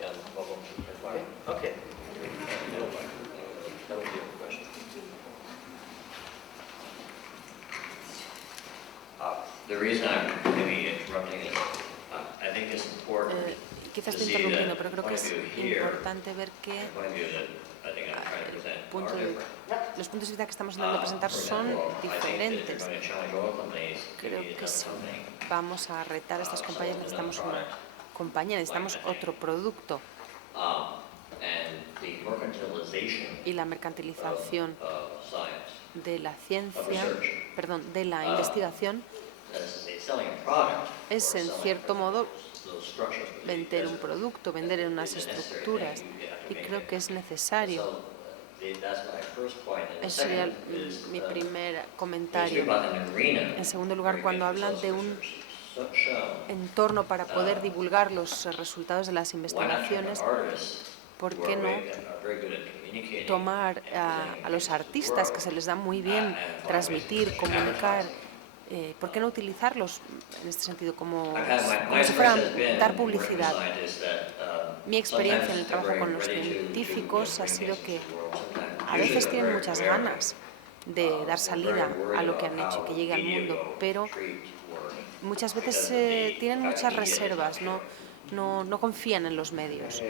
Yeah, no problem. That's fine. Okay. That would be a question. The reason I'm maybe interrupting is I think it's important Quizás to estoy see interrumpiendo, that pero creo que point es of view here, importante ver que point of view that I think I'm trying to present punto are de- different. los puntos de vista que estamos intentando presentar For son example, I think that if diferentes. you're going to challenge oil companies, you Creo need que another si company. vamos a retar a estas compañías necesitamos una compañía, necesitamos otro producto. And the mercantilization Y la mercantilización of science, de la ciencia, de la Ah. investigación, that is to say, selling a product, es or en selling cierto modo those structures would be vender un necessary. producto, vender en unas It's a necessary estructuras. thing, you have to Y make creo it. que es necesario. So, that's my first point. And the Ese sería second is, mi primer when you speak comentario. about an arena, En segundo lugar, where cuando you hablan get de results un shown, entorno para poder divulgar los resultados de las why not have investigaciones, artists ¿por who qué are no very good at communicating tomar and a presenting los things to the artistas que world, se les da muy bien and find transmitir, ways to comunicar? advertise? ¿Por qué no utilizarlos en este sentido como My si experience fueran has been dar working with publicidad? scientists that, Mi experiencia en el sometimes trabajo they're con los very ready to científicos ha bring sido things que to the world. Sometimes- a veces usually tienen they're muchas very aware. ganas de dar salida a lo que han hecho, que llegue al mundo, pero muchas veces tienen muchas reservas, no confían en los medios.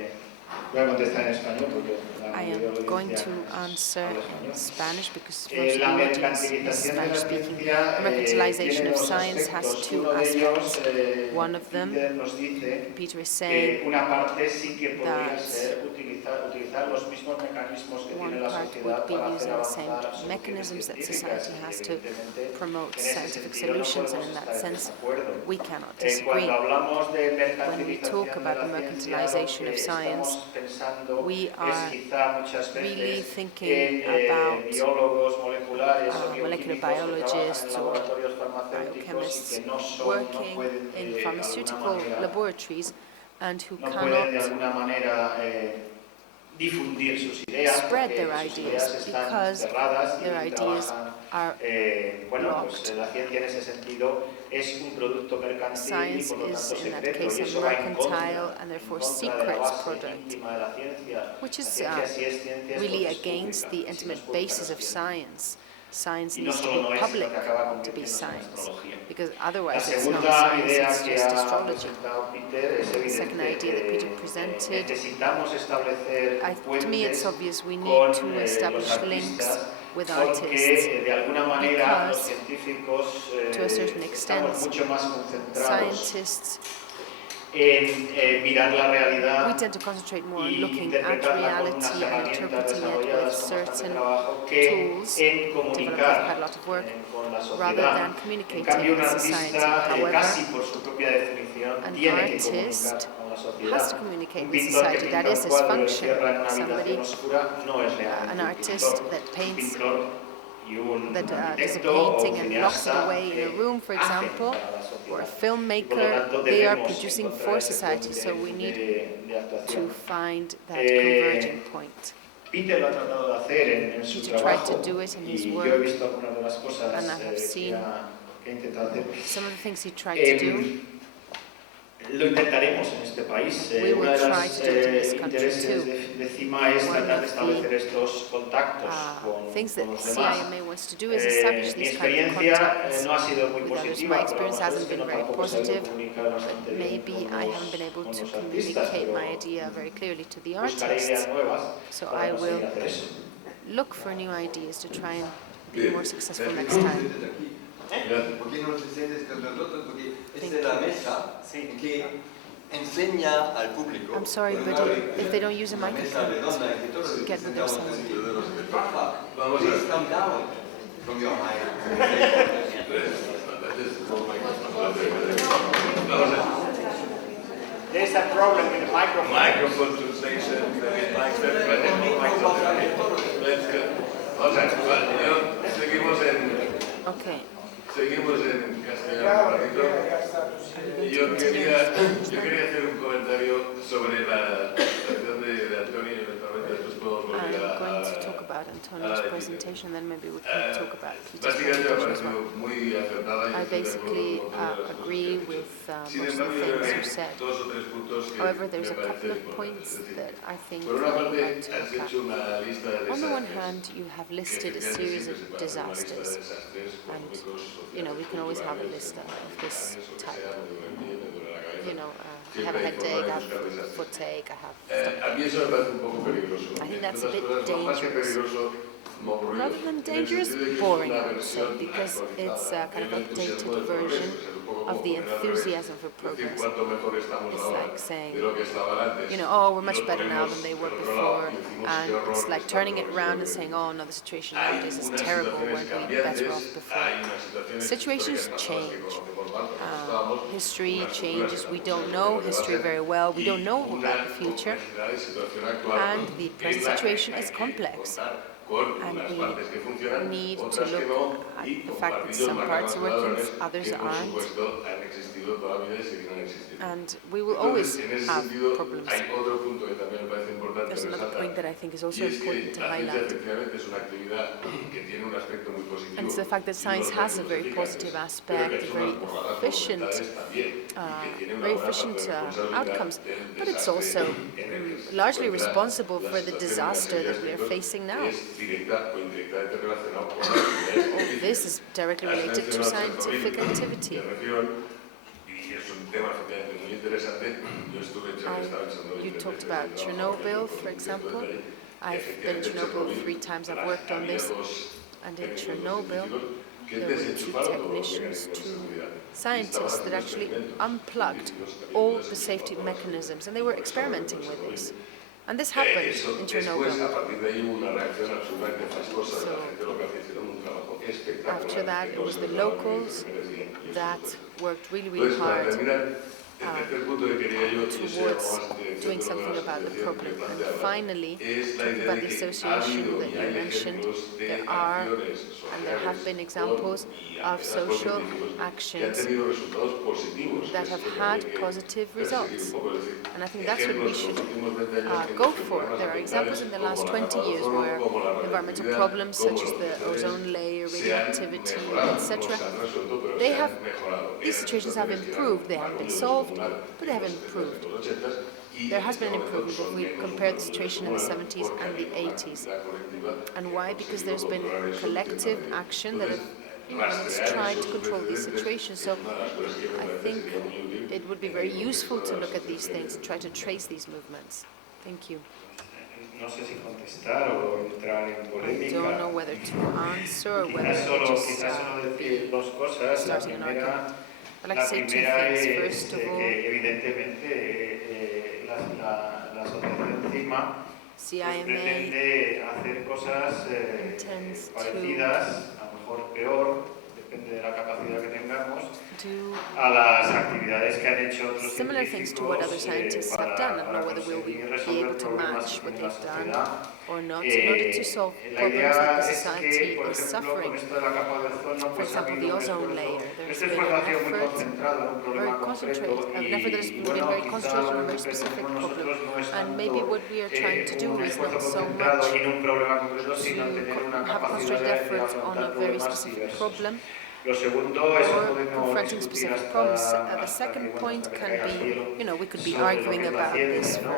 Voy a contestar en español porque I am mayoría going audiencia to answer habla in español. Spanish because most of the La audience is mercantilización de la Spanish speaking. ciencia The mercantilization tiene of dos science has aspectos. two Uno de ellos, aspects. One of them, Peter nos dice Peter is que saying una parte sí que podría that ser utilizar los mismos mecanismos que tiene one la part sociedad would be para hacer using the same avanzar soluciones mechanisms that científicas society y has to evidentemente promote en ese scientific sentido no solutions, and podemos in that estar en sense desacuerdo. we cannot disagree. Cuando hablamos de When we mercantilización talk de about the la ciencia, lo mercantilization que of science, estamos pensando we es are quizá muchas really veces thinking en about biólogos moleculares o molecular bioquímicos que trabajan en biologists or laboratorios farmacéuticos y biochemists que no working pueden in de alguna pharmaceutical manera laboratories and who no pueden de cannot alguna manera difundir sus ideas spread porque their sus ideas ideas están because cerradas their y ideas trabajan are bueno, pues blocked. la ciencia en ese sentido es un producto mercantil y Science por lo is, tanto in that secreto case, y a eso va en mercantile and contra therefore de la secrets base product, íntima de la ciencia. which La is ciencia sí es ciencia, es really porque es against pública, the y si no es intimate pública, basis no of es ciencia. science. Science Y no needs to solo no be es, public sino que acaba to be convirtiéndose en science, astrología. because La otherwise it's not segunda science, idea it's que just ha astrology. presentado Peter es The second idea that Peter evidente presented, necesitamos establecer to me it's puentes obvious we need con to los establish links artistas with artists, porque de alguna manera los because científicos to a certain extent estamos mucho más concentrados scientists, en mirar la we realidad tend to concentrate more on y looking at interpretarla con unas reality and herramientas interpreting it with desarrolladas con bastante certain trabajo que tools en developed with quite a comunicar lot of work, con la rather sociedad. than En communicating cambio, un with society. artista However, casi por su propia definición an tiene que artist comunicar con la has sociedad. to communicate Un with pintor que society. That pinta is un his cuadro y lo function. encierra en una Somebody, habitación oscura no es realmente an un artist pintor. that Un paints, pintor y un that does a arquitecto o un painting and locks it cineasta away in a room, for hacen example, para la or a sociedad. Y por lo filmmaker, tanto they are debemos producing encontrar for ese society, puente so we need de to actuación. find that converging point. Peter lo ha tratado de hacer en su Peter tried trabajo to do it in his y work, yo he visto algunas de las cosas and I have seen que ha intentado hacer. some of the things he tried to do. Lo intentaremos en este país. We will Uno de try los to do it in this country intereses too. de CIMA es One tratar de of establecer the, estos contactos things that con los demás. CIMA wants to do is establish Mi these kind of experiencia contacts no ha sido muy with others. positiva, My pero experience a lo mejor es hasn't que been no very tampoco he sabido positive. comunicar bastante bien Maybe I haven't been able con to los artistas, communicate my pero idea very clearly to the buscaré ideas artists. nuevas So para I will conseguir hacer eso. look for new ideas to try and be Bien. more successful Gracias. next time. ¿Por qué no se sienten candidatos? Porque Thank esta es la mesa que enseña al público. I'm sorry, but if they don't use a Una mesa microphone, redonda en que todos to get what they're sentamos saying. dentro de los espejos. Please come down from your height. There's a problem with the microphone. Microphone translation, let's go. O sea, Okay. seguimos en castellano. Y yo quería hacer un comentario sobre la presentación de Antonio y eventualmente después podemos I'm volver going to a... talk about Antonio's presentation, then maybe we can talk about Peter's Básicamente me presentation as pareció well. muy acertada y I estoy de basically acuerdo con todas las agree cosas que ha with dicho. Sin most of embargo, the yo things creo you que said. hay dos o tres puntos que However, there's me a couple parecen of importantes. points Es decir, that I think por I una would parte, like to has look hecho at. una lista de On the one desastres. hand, you have listed a series of disasters, and we can always have a list of this type. I have a headache, I have a footache, I have stuff. A mí eso me parece un poco peligroso. I think Entre that's a otras bit cosas, no, más que dangerous. peligroso, como aburrido. Rather than En el dangerous, sentido de que es boring, una I would say, versión because it's actualizada kind of del updated entusiasmo del version progreso. Es un poco of como the poner al revés. enthusiasm for Es decir, progress. cuánto mejor estamos It's ahora like saying, de lo que estaban antes. oh, we're Y much lo better now ponemos than they del were otro lado before, y decimos, and qué horror it's like está turning todo it lo que around and está saying, oh, no, the situation Hay nowadays is unas terrible, situaciones weren't we better off cambiantes, before? hay unas situaciones Situations históricas pasadas que change. conocemos mal, porque no estábamos, History unas changes, culturas we que don't no know sabemos lo que va a history ser, very well, we y don't know una about the future, complejidad de situación actual and the present en la que situation hay is que complex. contar con And unas we partes que funcionan, need to otras que look no, at y the con fact that partidos some más parts are working, conservadores others que por aren't, supuesto han existido toda la vida y seguirán existiendo. and we will always Entonces, en ese have sentido, problems. hay otro punto que también me parece importante There's another resaltar, point that I think is y also es que important to la ciencia highlight. efectivamente es una actividad que tiene un aspecto muy positivo. And it's the fact that science has a very positive aspect, very efficient, very efficient outcomes, but it's also largely responsible for the disaster that we are facing now. All this is directly related to scientific activity. You talked about Chernobyl, for example. I've been in Chernobyl 3 times. I've worked on this, and in Chernobyl there were 2 technicians, 2 scientists that actually unplugged all the safety mechanisms, and they were experimenting with this. And this happened in Chernobyl. So after that, it was the locals that worked really, really hard towards doing something about the problem. And finally, talking about the association that you mentioned, there are and there have been examples of social actions that have had positive results. And I think that's what we should go for. There are examples in the last 20 years where environmental problems such as the ozone layer, radioactivity, etc., these situations have improved. They haven't been solved, but they have improved. There has been an improvement if we compare the situation in the 70s and the 80s. And why? Because there's been collective action that has tried to control these situations. So I think it would be very useful to look at these things and try to trace these movements. Thank you. No sé si contestar o entrar en I don't know whether to answer or whether to just decir dos cosas. starting an argument. I'd like to say 2 things. First of all, evidentemente la asociación CIMA CIMA pretende hacer cosas intends parecidas, a lo mejor peor, depende de la capacidad que tengamos, do a las actividades que han hecho otros similar things to what other scientists have done. I don't know whether we'll be able to match what they've done or not in order to solve problems that the society is suffering. For example, the ozone layer. There's been an effort, very concentrated, an effort that has been very concentrated on a very specific problem. And maybe what we are trying to do is not so much to have a concentrated effort on a very specific problem, or confronting specific problems. The second point can be, we could be arguing about this for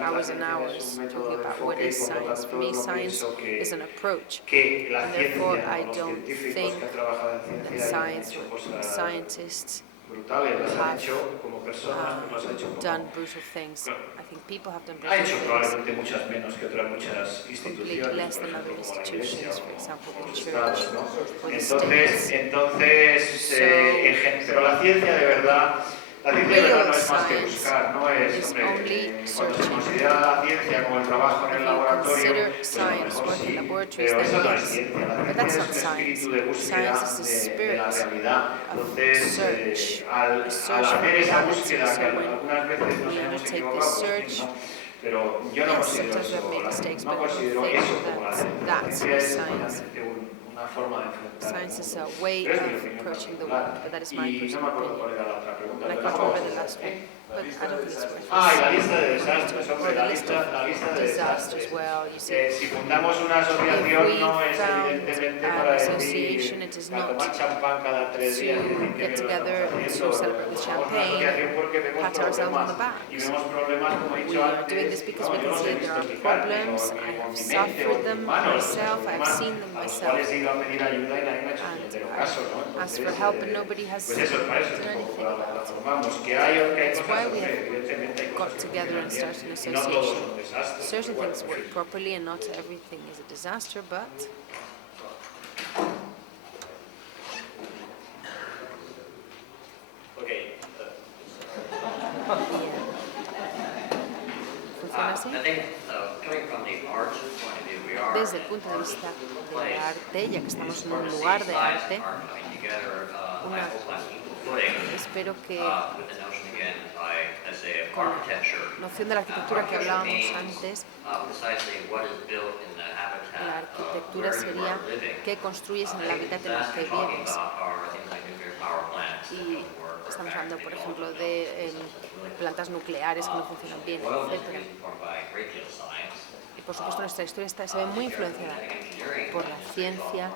hours and hours, talking about what is science. For me, science is an approach, and therefore I don't think that science or scientists have done brutal things. I think people have done brutal things, completely less than other institutions, for example, the church or the state. Pero la ciencia de verdad no es más que buscar, no es, considera la ciencia como el trabajo en el laboratorio, pero eso no es ciencia, la ciencia es espíritu de búsqueda de la realidad. Entonces, al hacer esa búsqueda, que algunas veces nos hemos equivocado, pero yo no considero eso como la ciencia, una forma de enfrentar. Science is a way of approaching the world, but that is my personal opinion. And I can't remember the last one, but I don't think it's worth it. La lista de desastres, hombre, la lista de desastres. Well, you see, si fundamos una asociación no es evidentemente para decir tomar champán cada 3 días to get together to celebrate with champagne, pat ourselves on the back. We are doing this because we can see there are problems. I have suffered them myself. I have seen them myself. And asked for help, and nobody has done anything about it. That's why we have got together and started an association. Certain things work properly, and not everything is a disaster, but ¿funciona así? Desde el punto de vista del arte, ya que estamos en un lugar de arte, espero que con la noción de la arquitectura que hablábamos antes, la arquitectura sería qué construyes en el hábitat en el que vives. Y estamos hablando, por ejemplo, de plantas nucleares que no funcionan bien, etc. Y por supuesto nuestra historia se ve muy influenciada por la ciencia,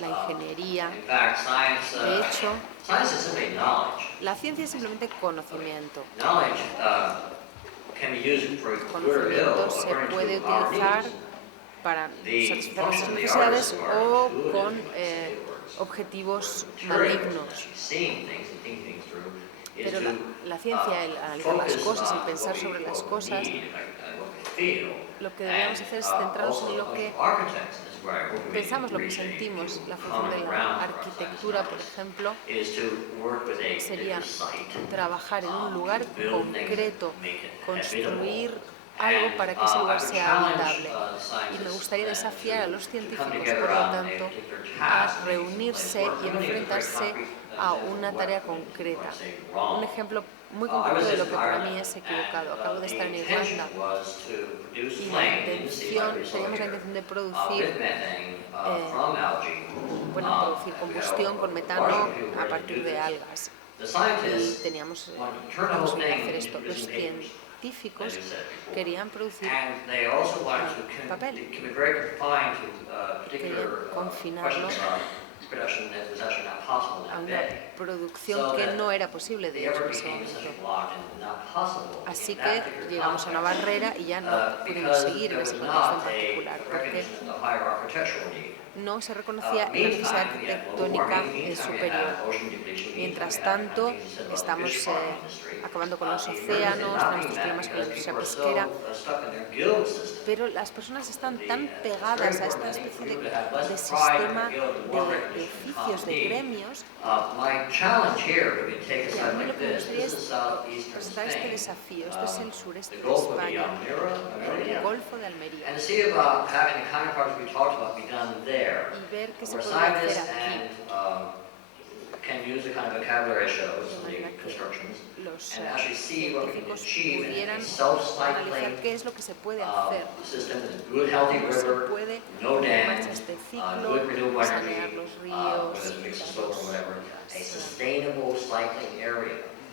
la ingeniería. De hecho, la ciencia es simplemente conocimiento. Conocimiento se puede utilizar para satisfacer nuestras necesidades o con objetivos malignos. Pero la ciencia, el analizar las cosas, el pensar sobre las cosas, lo que deberíamos hacer es centrarnos en lo que pensamos, lo que sentimos. La función de la arquitectura, por ejemplo, sería trabajar en un lugar concreto, construir algo para que ese lugar sea habitable. Y me gustaría desafiar a los científicos, por lo tanto, a reunirse y enfrentarse a una tarea concreta. Un ejemplo muy concreto de lo que para mí es equivocado. Acabo de estar en Irlanda y teníamos la intención de producir producir combustión con metano a partir de algas. Y teníamos que hacer esto. Los científicos querían producir papel. Querían confinarlo a una producción que no era posible, de hecho, en ese momento. Así que llegamos a una barrera y ya no pudimos seguir en ese contexto en particular, porque no se reconocía la necesidad arquitectónica superior. Mientras tanto, estamos acabando con los océanos, tenemos estos problemas con la industria pesquera, pero las personas están tan pegadas a esta especie de sistema de oficios, de gremios, que a mí lo que me gustaría es presentar este desafío. Esto es el sureste de España, el Golfo de Almería, y ver qué se puede hacer aquí. Los científicos pudieran analizar qué es lo que se puede hacer, cómo se puede poner en marcha este ciclo, sanear los ríos,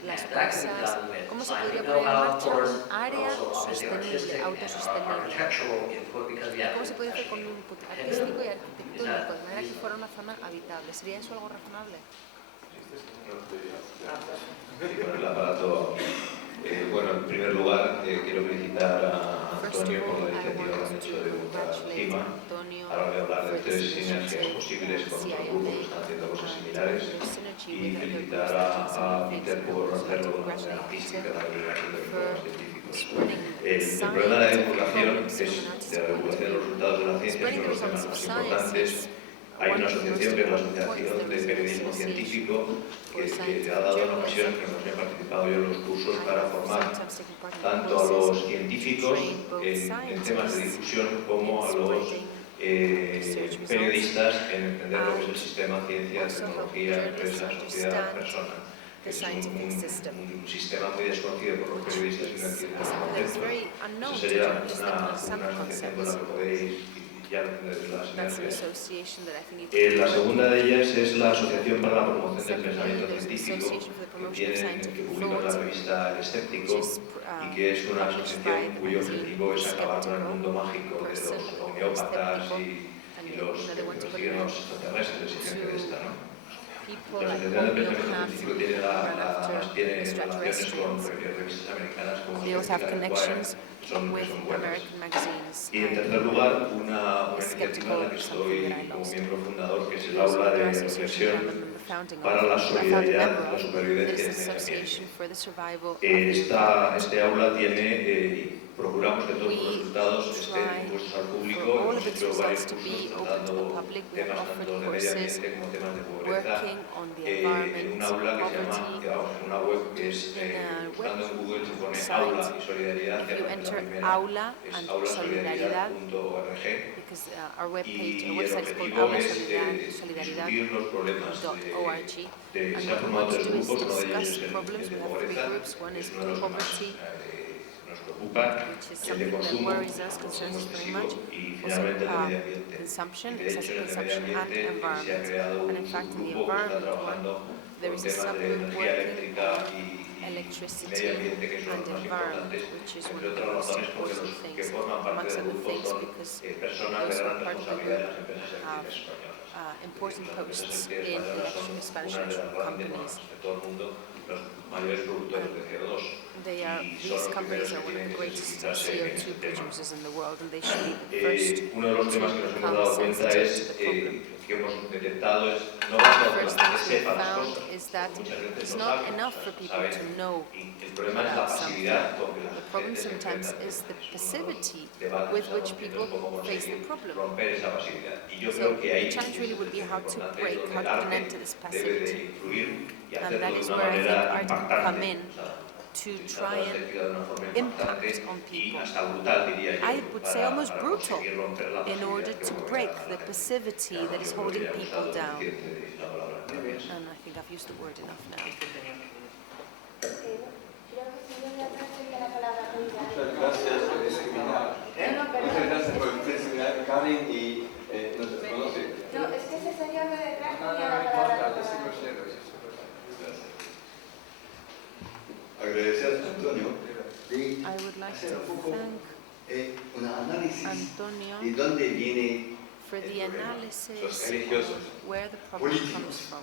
las presas, cómo se podría poner en marcha un área sostenible, autosostenible, y cómo se puede hacer con un input artístico y arquitectónico de manera que fuera una zona habitable. ¿Sería eso algo razonable? Con el aparato, bueno, en primer lugar quiero felicitar a Antonio por la iniciativa que han hecho de buscar CIMA. Ahora voy a hablar de 3 sinergias posibles con otros grupos que están haciendo cosas similares, y felicitar a Peter por hacerlo de una manera física, la divulgación de los programas científicos. El problema de la divulgación es de la divulgación de los resultados de la ciencia, es uno de los temas más importantes. Hay una asociación que es la Asociación de Periodismo Científico que ha dado en ocasiones que hemos participado yo en los cursos para formar tanto a los científicos en temas de difusión como a los periodistas en entender lo que es el sistema ciencia, tecnología, empresa, sociedad, persona. Es un sistema muy desconocido por los periodistas y no entienden el concepto. Esa sería una asociación con la que podéis ya entender las sinergias. La segunda de ellas es la Asociación para la Promoción del Pensamiento Científico, que publica la revista El Escéptico, y que es una asociación cuyo objetivo es acabar con el mundo mágico de los homeópatas y los que siguen los extraterrestres y gente de esta, ¿no? La Asociación de Pensamiento Científico tiene relaciones con revistas americanas como son buenas. Y en tercer lugar, una iniciativa en la que estoy como miembro fundador, que es el aula de reflexión para la solidaridad, la supervivencia y el medio ambiente. Este aula tiene, procuramos que todos los resultados estén impuestos al público. Hemos hecho varios cursos tratando temas tanto de medio ambiente como temas de pobreza, en un aula que se llama, en una web que es, buscando en Google se pone aula y solidaridad, y la primera es aulasolidaridad.org, y el objetivo es discutir los problemas se han formado 3 grupos, uno de ellos es el de pobreza, es uno de los que más nos preocupa, el de consumo excesivo, y finalmente el de medio ambiente. Y de hecho en el de medio ambiente se ha creado un grupo que está trabajando con temas de energía eléctrica y medio ambiente, que son los más importantes, entre otras razones porque los que forman parte del grupo son personas de gran responsabilidad en las empresas eléctricas españolas. Important posts in Spanish una de las grandes, de todo el mundo, los mayores productores de CO2. These companies are one of the greatest CO2 producers in the world, and they should be the first Uno de los temas que nos hemos dado cuenta es que hemos detectado es no basta que la gente sepa las cosas, is that muchas veces it's no not saben, enough for people to know y el problema es la about something. pasividad con que la The problem gente se sometimes enfrenta is the a los passivity debates with a which los people cómo face the conseguir problem. romper esa pasividad. Y yo So creo que the ahí challenge really would be how to importante break, donde how el to put an arte end to this debe de passivity. influir y And hacerlo that de is una where I think manera art can impactante. come in O sea, to utilizando try la and estética de una forma impact impactante on y people. hasta brutal, diría yo, I would say almost para brutal conseguir romper la in order pasividad que to obliga break a la the gente. passivity Ya, that is yo creo holding que ya he people usado down. suficiente la palabra. Gracias. And I think I've used the word enough now. Muchas gracias por discriminar. Muchas gracias por discriminar. Karin y nos conoce. No, es que ese señor de detrás No, tenía no la importa, palabra. yo sigo siendo, Gracias. Agradecer a Antonio de I would like hacer to un poco thank un análisis de Antonio dónde viene for the los analysis religiosos. of where the problem políticos. comes from.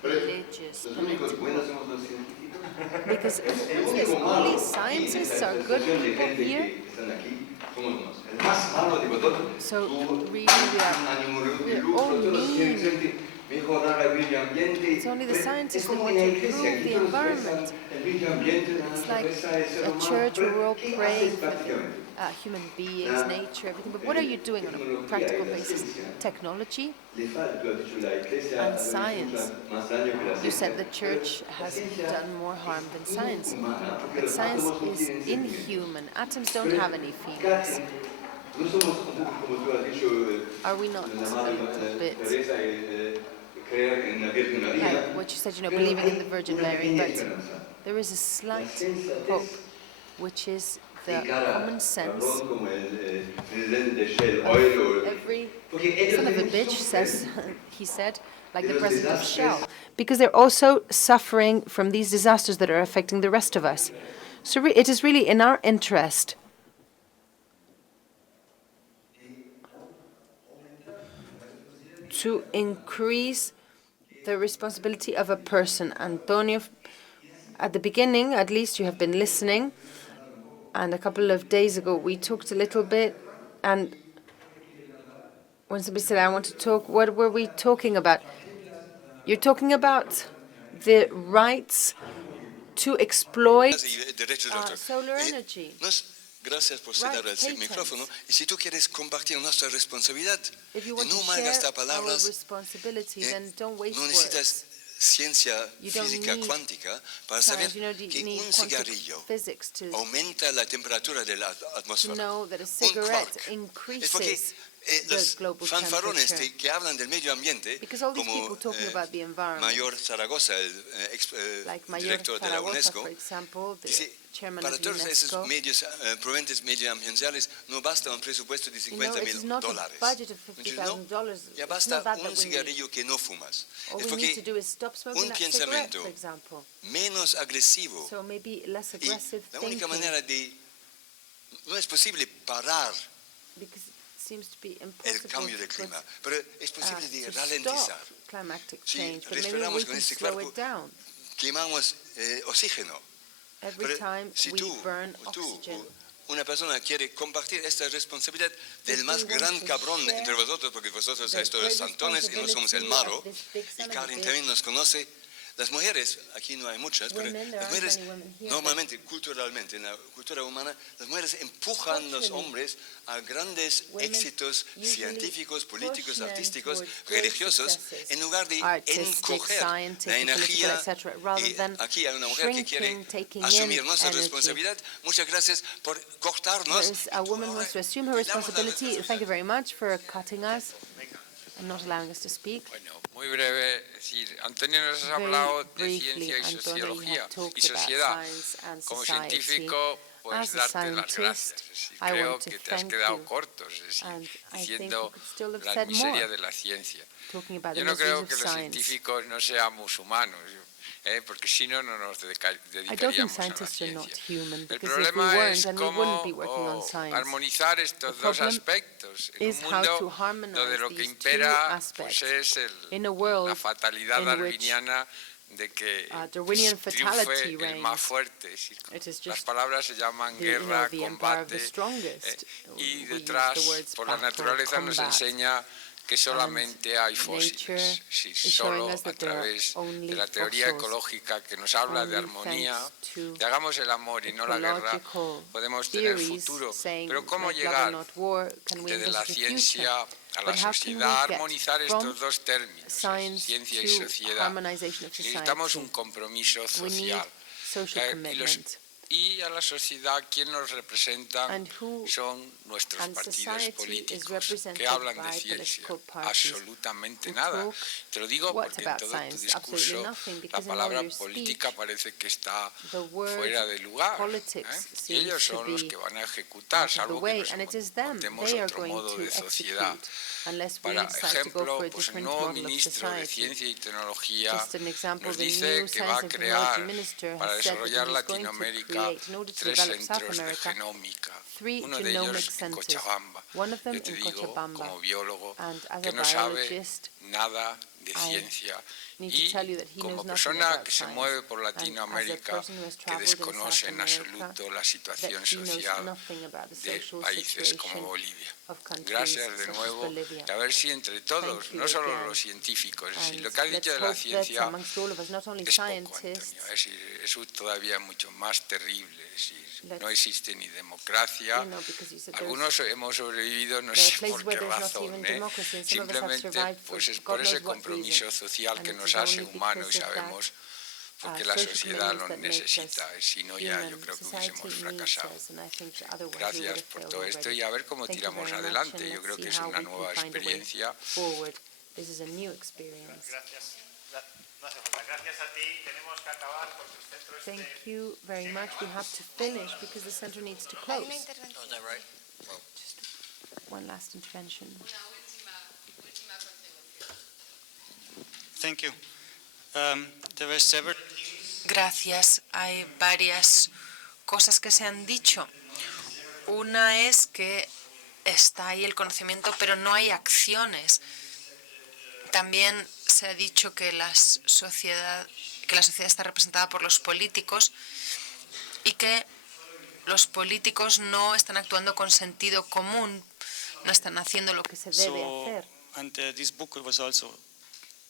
Pero Religious, los únicos political. buenos somos los científicos. Because El is único this malo only aquí, scientists en are esta good asociación de people gente here? que están aquí, somos nosotros. El más malo de vosotros. So Tú, really we are ánimo de we're lucro, all todos quieren mean. gente mejorar el medio ambiente. It's only the Pero scientists es that como want en la to iglesia, improve aquí the todos environment. rezan el medio ambiente, la It's like naturaleza, el ser a humano. church where we're all ¿Qué praying haces for prácticamente? human beings, nature, everything. But what are you doing on a practical basis? Technology Le falta, tú has dicho, la iglesia and ha hecho science. más daño que la You ciencia. said the church La has ciencia done more harm than science. inhumana, porque But los science átomos no is tienen sentimientos. inhuman. Atoms don't Pero, have any feelings. Katy, no somos un poco como tú has dicho, Are we not la a madre little bit Teresa, creer en la Virgen María. like what you said, Pero believing in hay the Virgin una Mary? pequeña But esperanza. there is a slight La sensatez hope, which is the de cara common sense cabrón como el presidente de Shell Oil o of every porque ellos son of a también bitch, sufren says he said, like de the los president of desastres. Shell, because they're also suffering from these disasters that are affecting the rest of us. So it is really in our interest to increase the responsibility of a person. Antonio, at the beginning, at least, you have been listening, and a couple of days ago we talked a little bit, and when somebody said, I want to talk, what were we talking about? You're talking about the rights to exploit solar energy. Gracias por Right, ceder el patents. micrófono. Y si tú quieres compartir nuestra responsabilidad, If you y want no to malgastar share our palabras, responsibility, then don't waste no words. necesitas ciencia You don't física need cuántica para saber Science, you know, que you need un quantum cigarrillo physics to aumenta la temperatura de la to atmósfera. know that a Un cigarette quark. Es porque increases the los global fanfarrones temperature. que hablan del medio ambiente, Because all these como people talking about the environment, Mayor Zaragoza, el like Mayor director de la Zaragoza, UNESCO, for example, the dice, chairman para of todos esos UNESCO, medios, problemas medioambientales no basta un presupuesto de you know, it is not a $50,000. budget of Entonces, no, $50,000. ya It's basta not that un we need. cigarrillo que no fumas. All Es we need to porque do is stop smoking un that cigarette, pensamiento for example. menos agresivo So maybe less y aggressive la única thinking, manera de no es posible parar because it seems to be el impossible cambio del to clima, pero es posible de to ralentizar. stop climatic Si change, but maybe respiramos we con can este slow cuerpo, it down. quemamos oxígeno. Every Pero time si we tú, burn o tú, oxygen, una persona quiere compartir esta responsabilidad del If más we want gran to cabrón share entre vosotros, porque vosotros the sois todos great santones y no somos el responsibility malo, of this big son y of a Karin bitch. también nos conoce. Las mujeres, aquí no hay muchas, pero Women, there las aren't mujeres, many women here, normalmente, culturalmente, en la cultura humana, las mujeres empujan a los Culturally, hombres a grandes women éxitos usually científicos, políticos, push men artísticos, towards great religiosos, successes, en lugar de artistic, encoger la scientific, energía. political, etc., rather Y than aquí hay una mujer que quiere shrinking, taking asumir in nuestra energy. responsabilidad. Muchas gracias por cortarnos. There is a woman who wants to assume her responsibility. Thank you very much for cutting us and not allowing us to speak. Bueno, muy breve, es decir, Antonio nos has Very hablado de briefly, ciencia y Antonio, you sociología have talked y about sociedad. science and Como society. científico, pues As a darte las scientist, gracias. Es decir, I creo want to que te has thank quedado you. corto, es decir, And I think diciendo you could still have la said miseria more, de la ciencia. talking about the Yo no miseries creo of que los science. científicos no seamos humanos, porque si no, no nos I don't think dedicaríamos a la scientists are not ciencia. human, El because if we problema weren't, es then we cómo wouldn't be working on science. armonizar estos The dos problem aspectos en is un how to mundo harmonize donde lo que these two impera aspects pues es in a world la fatalidad in which darwiniana de que Darwinian fatality triunfe el reigns. más fuerte. Es decir, It is las just palabras se llaman the guerra, empire of the combate, strongest. y We use detrás, the words por la battle, naturaleza, nos combat. enseña que solamente hay nature fósiles. Si is solo showing us a that there are través only de la teoría fossils. ecológica que nos habla de Only armonía, thanks to de hagamos el amor y no la guerra, ecological podemos tener theories futuro. saying, Pero ¿cómo like love llegar and not war, can we desde la envisage a future? ciencia a la But how can sociedad a we get armonizar from estos dos términos, science ciencia y to sociedad? harmonization of Necesitamos society? un compromiso We need social. social Y los commitment. Y a la sociedad, quien nos representan And who son nuestros and partidos society is políticos, represented que hablan de by ciencia, political parties absolutamente who nada. talk Te lo digo what porque en about todo tu science? Absolutely discurso nothing, la because in all palabra your política speech, parece que está the word fuera de lugar. politics Y seems ellos to son los be que van a ejecutar, out of the salvo que way, nos and it is them. montemos They are otro going modo to de sociedad. execute, unless we Para decide to go ejemplo, for a pues el different nuevo model of ministro de society. Ciencia y Tecnología Just an example, nos the dice new que va Science a and crear Technology Minister para has said that desarrollar he is going to Latinoamérica create, in order to 3 develop South centros de America, genómica, 3 uno de genomic ellos en centers, Cochabamba. one of them Yo te in digo, Cochabamba, como biólogo, and as que a no sabe biologist, nada de I ciencia. need to Y tell you that he como knows nothing persona about que se science, mueve por and as a Latinoamérica, person who has que traveled in South desconoce en America, absoluto la that situación he knows social nothing about the de social países como situation Bolivia. of countries Gracias de such as nuevo, Bolivia. y a ver si entre todos, Thank you no solo again. los científicos, y And lo que has let's dicho de la hope that ciencia amongst all of us, not only es poco, scientists, Antonio, es decir, es todavía mucho más terrible, es decir, Let's- no existe ni democracia, because you said algunos hemos sobrevivido no there are sé places por where qué there's not razón, even democracy, and some of us have simplemente survived for pues es God por ese knows what compromiso reason. social And que it nos is hace only humanos y because of that, sabemos porque la social sociedad lo commitments that makes us necesita, y si no ya yo human. creo que Society hubiésemos needs fracasado. us, and I think otherwise we would Gracias have por failed todo esto already. y a ver cómo Thank you tiramos very much, adelante. and Yo creo let's que see es how una we can nueva find a way experiencia. forward. This is a new experience. Gracias. No hace falta. Gracias a ti. Tenemos que acabar porque el centro Thank you very much. We have to finish because the center needs to close. Oh, is that right? Well, One last intervention. Thank you. There were several. Gracias. Hay varias cosas que se han dicho. Una es que está ahí el conocimiento, pero no hay acciones. También se ha dicho que la sociedad está representada por los políticos y que los políticos no están actuando con sentido común, no están haciendo lo que se debe hacer. And this book was also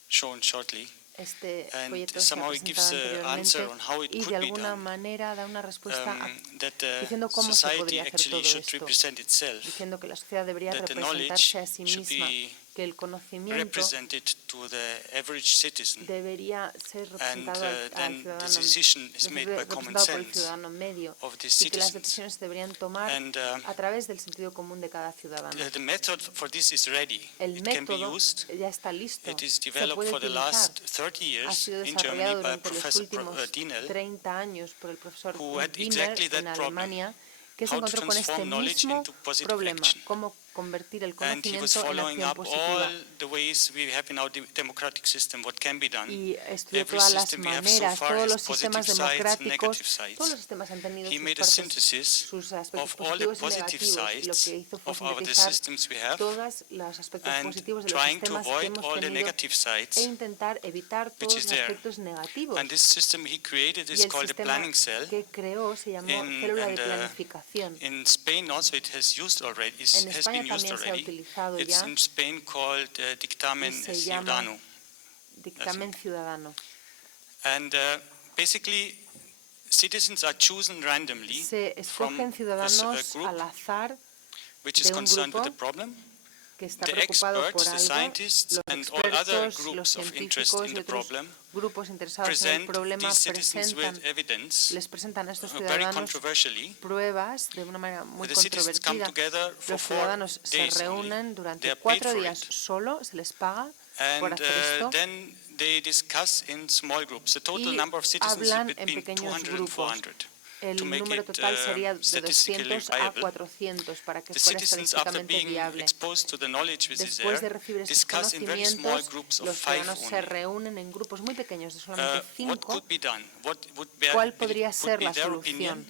shown shortly. Este And folleto se ha somehow it presentado gives an answer on how it anteriormente y could de be alguna done. manera da una respuesta That diciendo cómo se society podría hacer actually todo should esto, represent itself. diciendo que la sociedad debería That the representarse a sí knowledge should misma, be que el conocimiento represented to the average citizen. debería ser And representado al then the ciudadano, decision is made by common representado por el sense ciudadano medio, of the y que las citizens. decisiones se deberían tomar And a través del sentido común de cada ciudadano. the method for this is ready. El It can be método used. ya está listo, It is se developed puede for the utilizar. last 30 Ha years sido in desarrollado Germany by durante los Professor últimos Dienel, 30 años por el profesor who had Dienel exactly that en problem. Alemania, que se How to encontró con este transform knowledge mismo into positive problema, action. cómo convertir el And he was conocimiento en following acción up positiva. all the ways we have in our democratic system, what can be done. Y estudió Every todas las system we have so maneras, far todos has los sistemas positive sides and democráticos, negative sides. todos los sistemas han tenido He sus made a partes, synthesis sus aspectos of all the positivos y positive negativos, y lo sides que hizo fue of the sintetizar systems we have todos los aspectos and positivos de los trying to sistemas que avoid hemos all the tenido negative sides, e intentar evitar which todos is los there. aspectos negativos. And this system he created Y is el called the sistema planning cell. que creó se llamó In- célula de and, planificación. In Spain also it has used already. En Has España been used también se ha already. utilizado It's ya, in Spain called Dictamen y se llama Ciudadano. dictamen ciudadano. And basically, citizens are chosen randomly Se from escogen a ciudadanos group al azar which is de un concerned with grupo the problem. que está The preocupado por experts, the algo, scientists, los and all other expertos, los groups of interest científicos in y the otros problem grupos interesados en el present problema these citizens with evidence, les presentan a estos very ciudadanos controversially. pruebas de una manera muy The citizens come controvertida. together for Los 4 ciudadanos se days only. reúnen They durante are paid 4 for días it. solo, se les paga por And hacer esto, then they discuss in small groups. The total y number of citizens is hablan en between pequeños 200 and grupos. 400. El to make número it, total sería de statistically 200 a viable. 400 para que The fuera citizens, after estadísticamente being viable. exposed to the knowledge which is Después de there, recibir estos discuss in very small conocimientos, groups of los 5 ciudadanos se only. reúnen en grupos muy pequeños de solamente What 5. could be done? What would be, ¿Cuál podría ser be la their solución? opinion?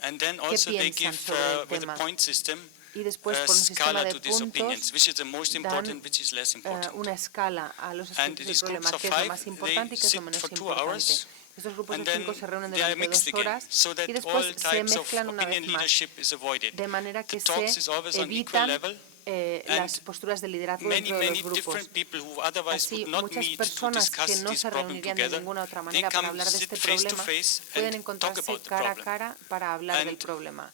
And then ¿Qué also they piensan give sobre el with tema? a point system Y después, a por un sistema scala de to these opinions, puntos, which is the most dan important, which is less important. una escala a los And aspectos del these problema, groups of qué es lo 5, más importante y qué es lo they menos sit for 2 importante. hours, Estos grupos and de then 5 se reúnen they are durante mixed 2 again, horas so that y all después se types of mezclan una opinion vez más, leadership is avoided. de manera que The talks se is always on equal evitan level, las posturas de liderazgo dentro de los grupos. Así, muchas personas que no se reunirían de ninguna otra manera para hablar de este problema pueden encontrarse cara a cara para hablar del problema.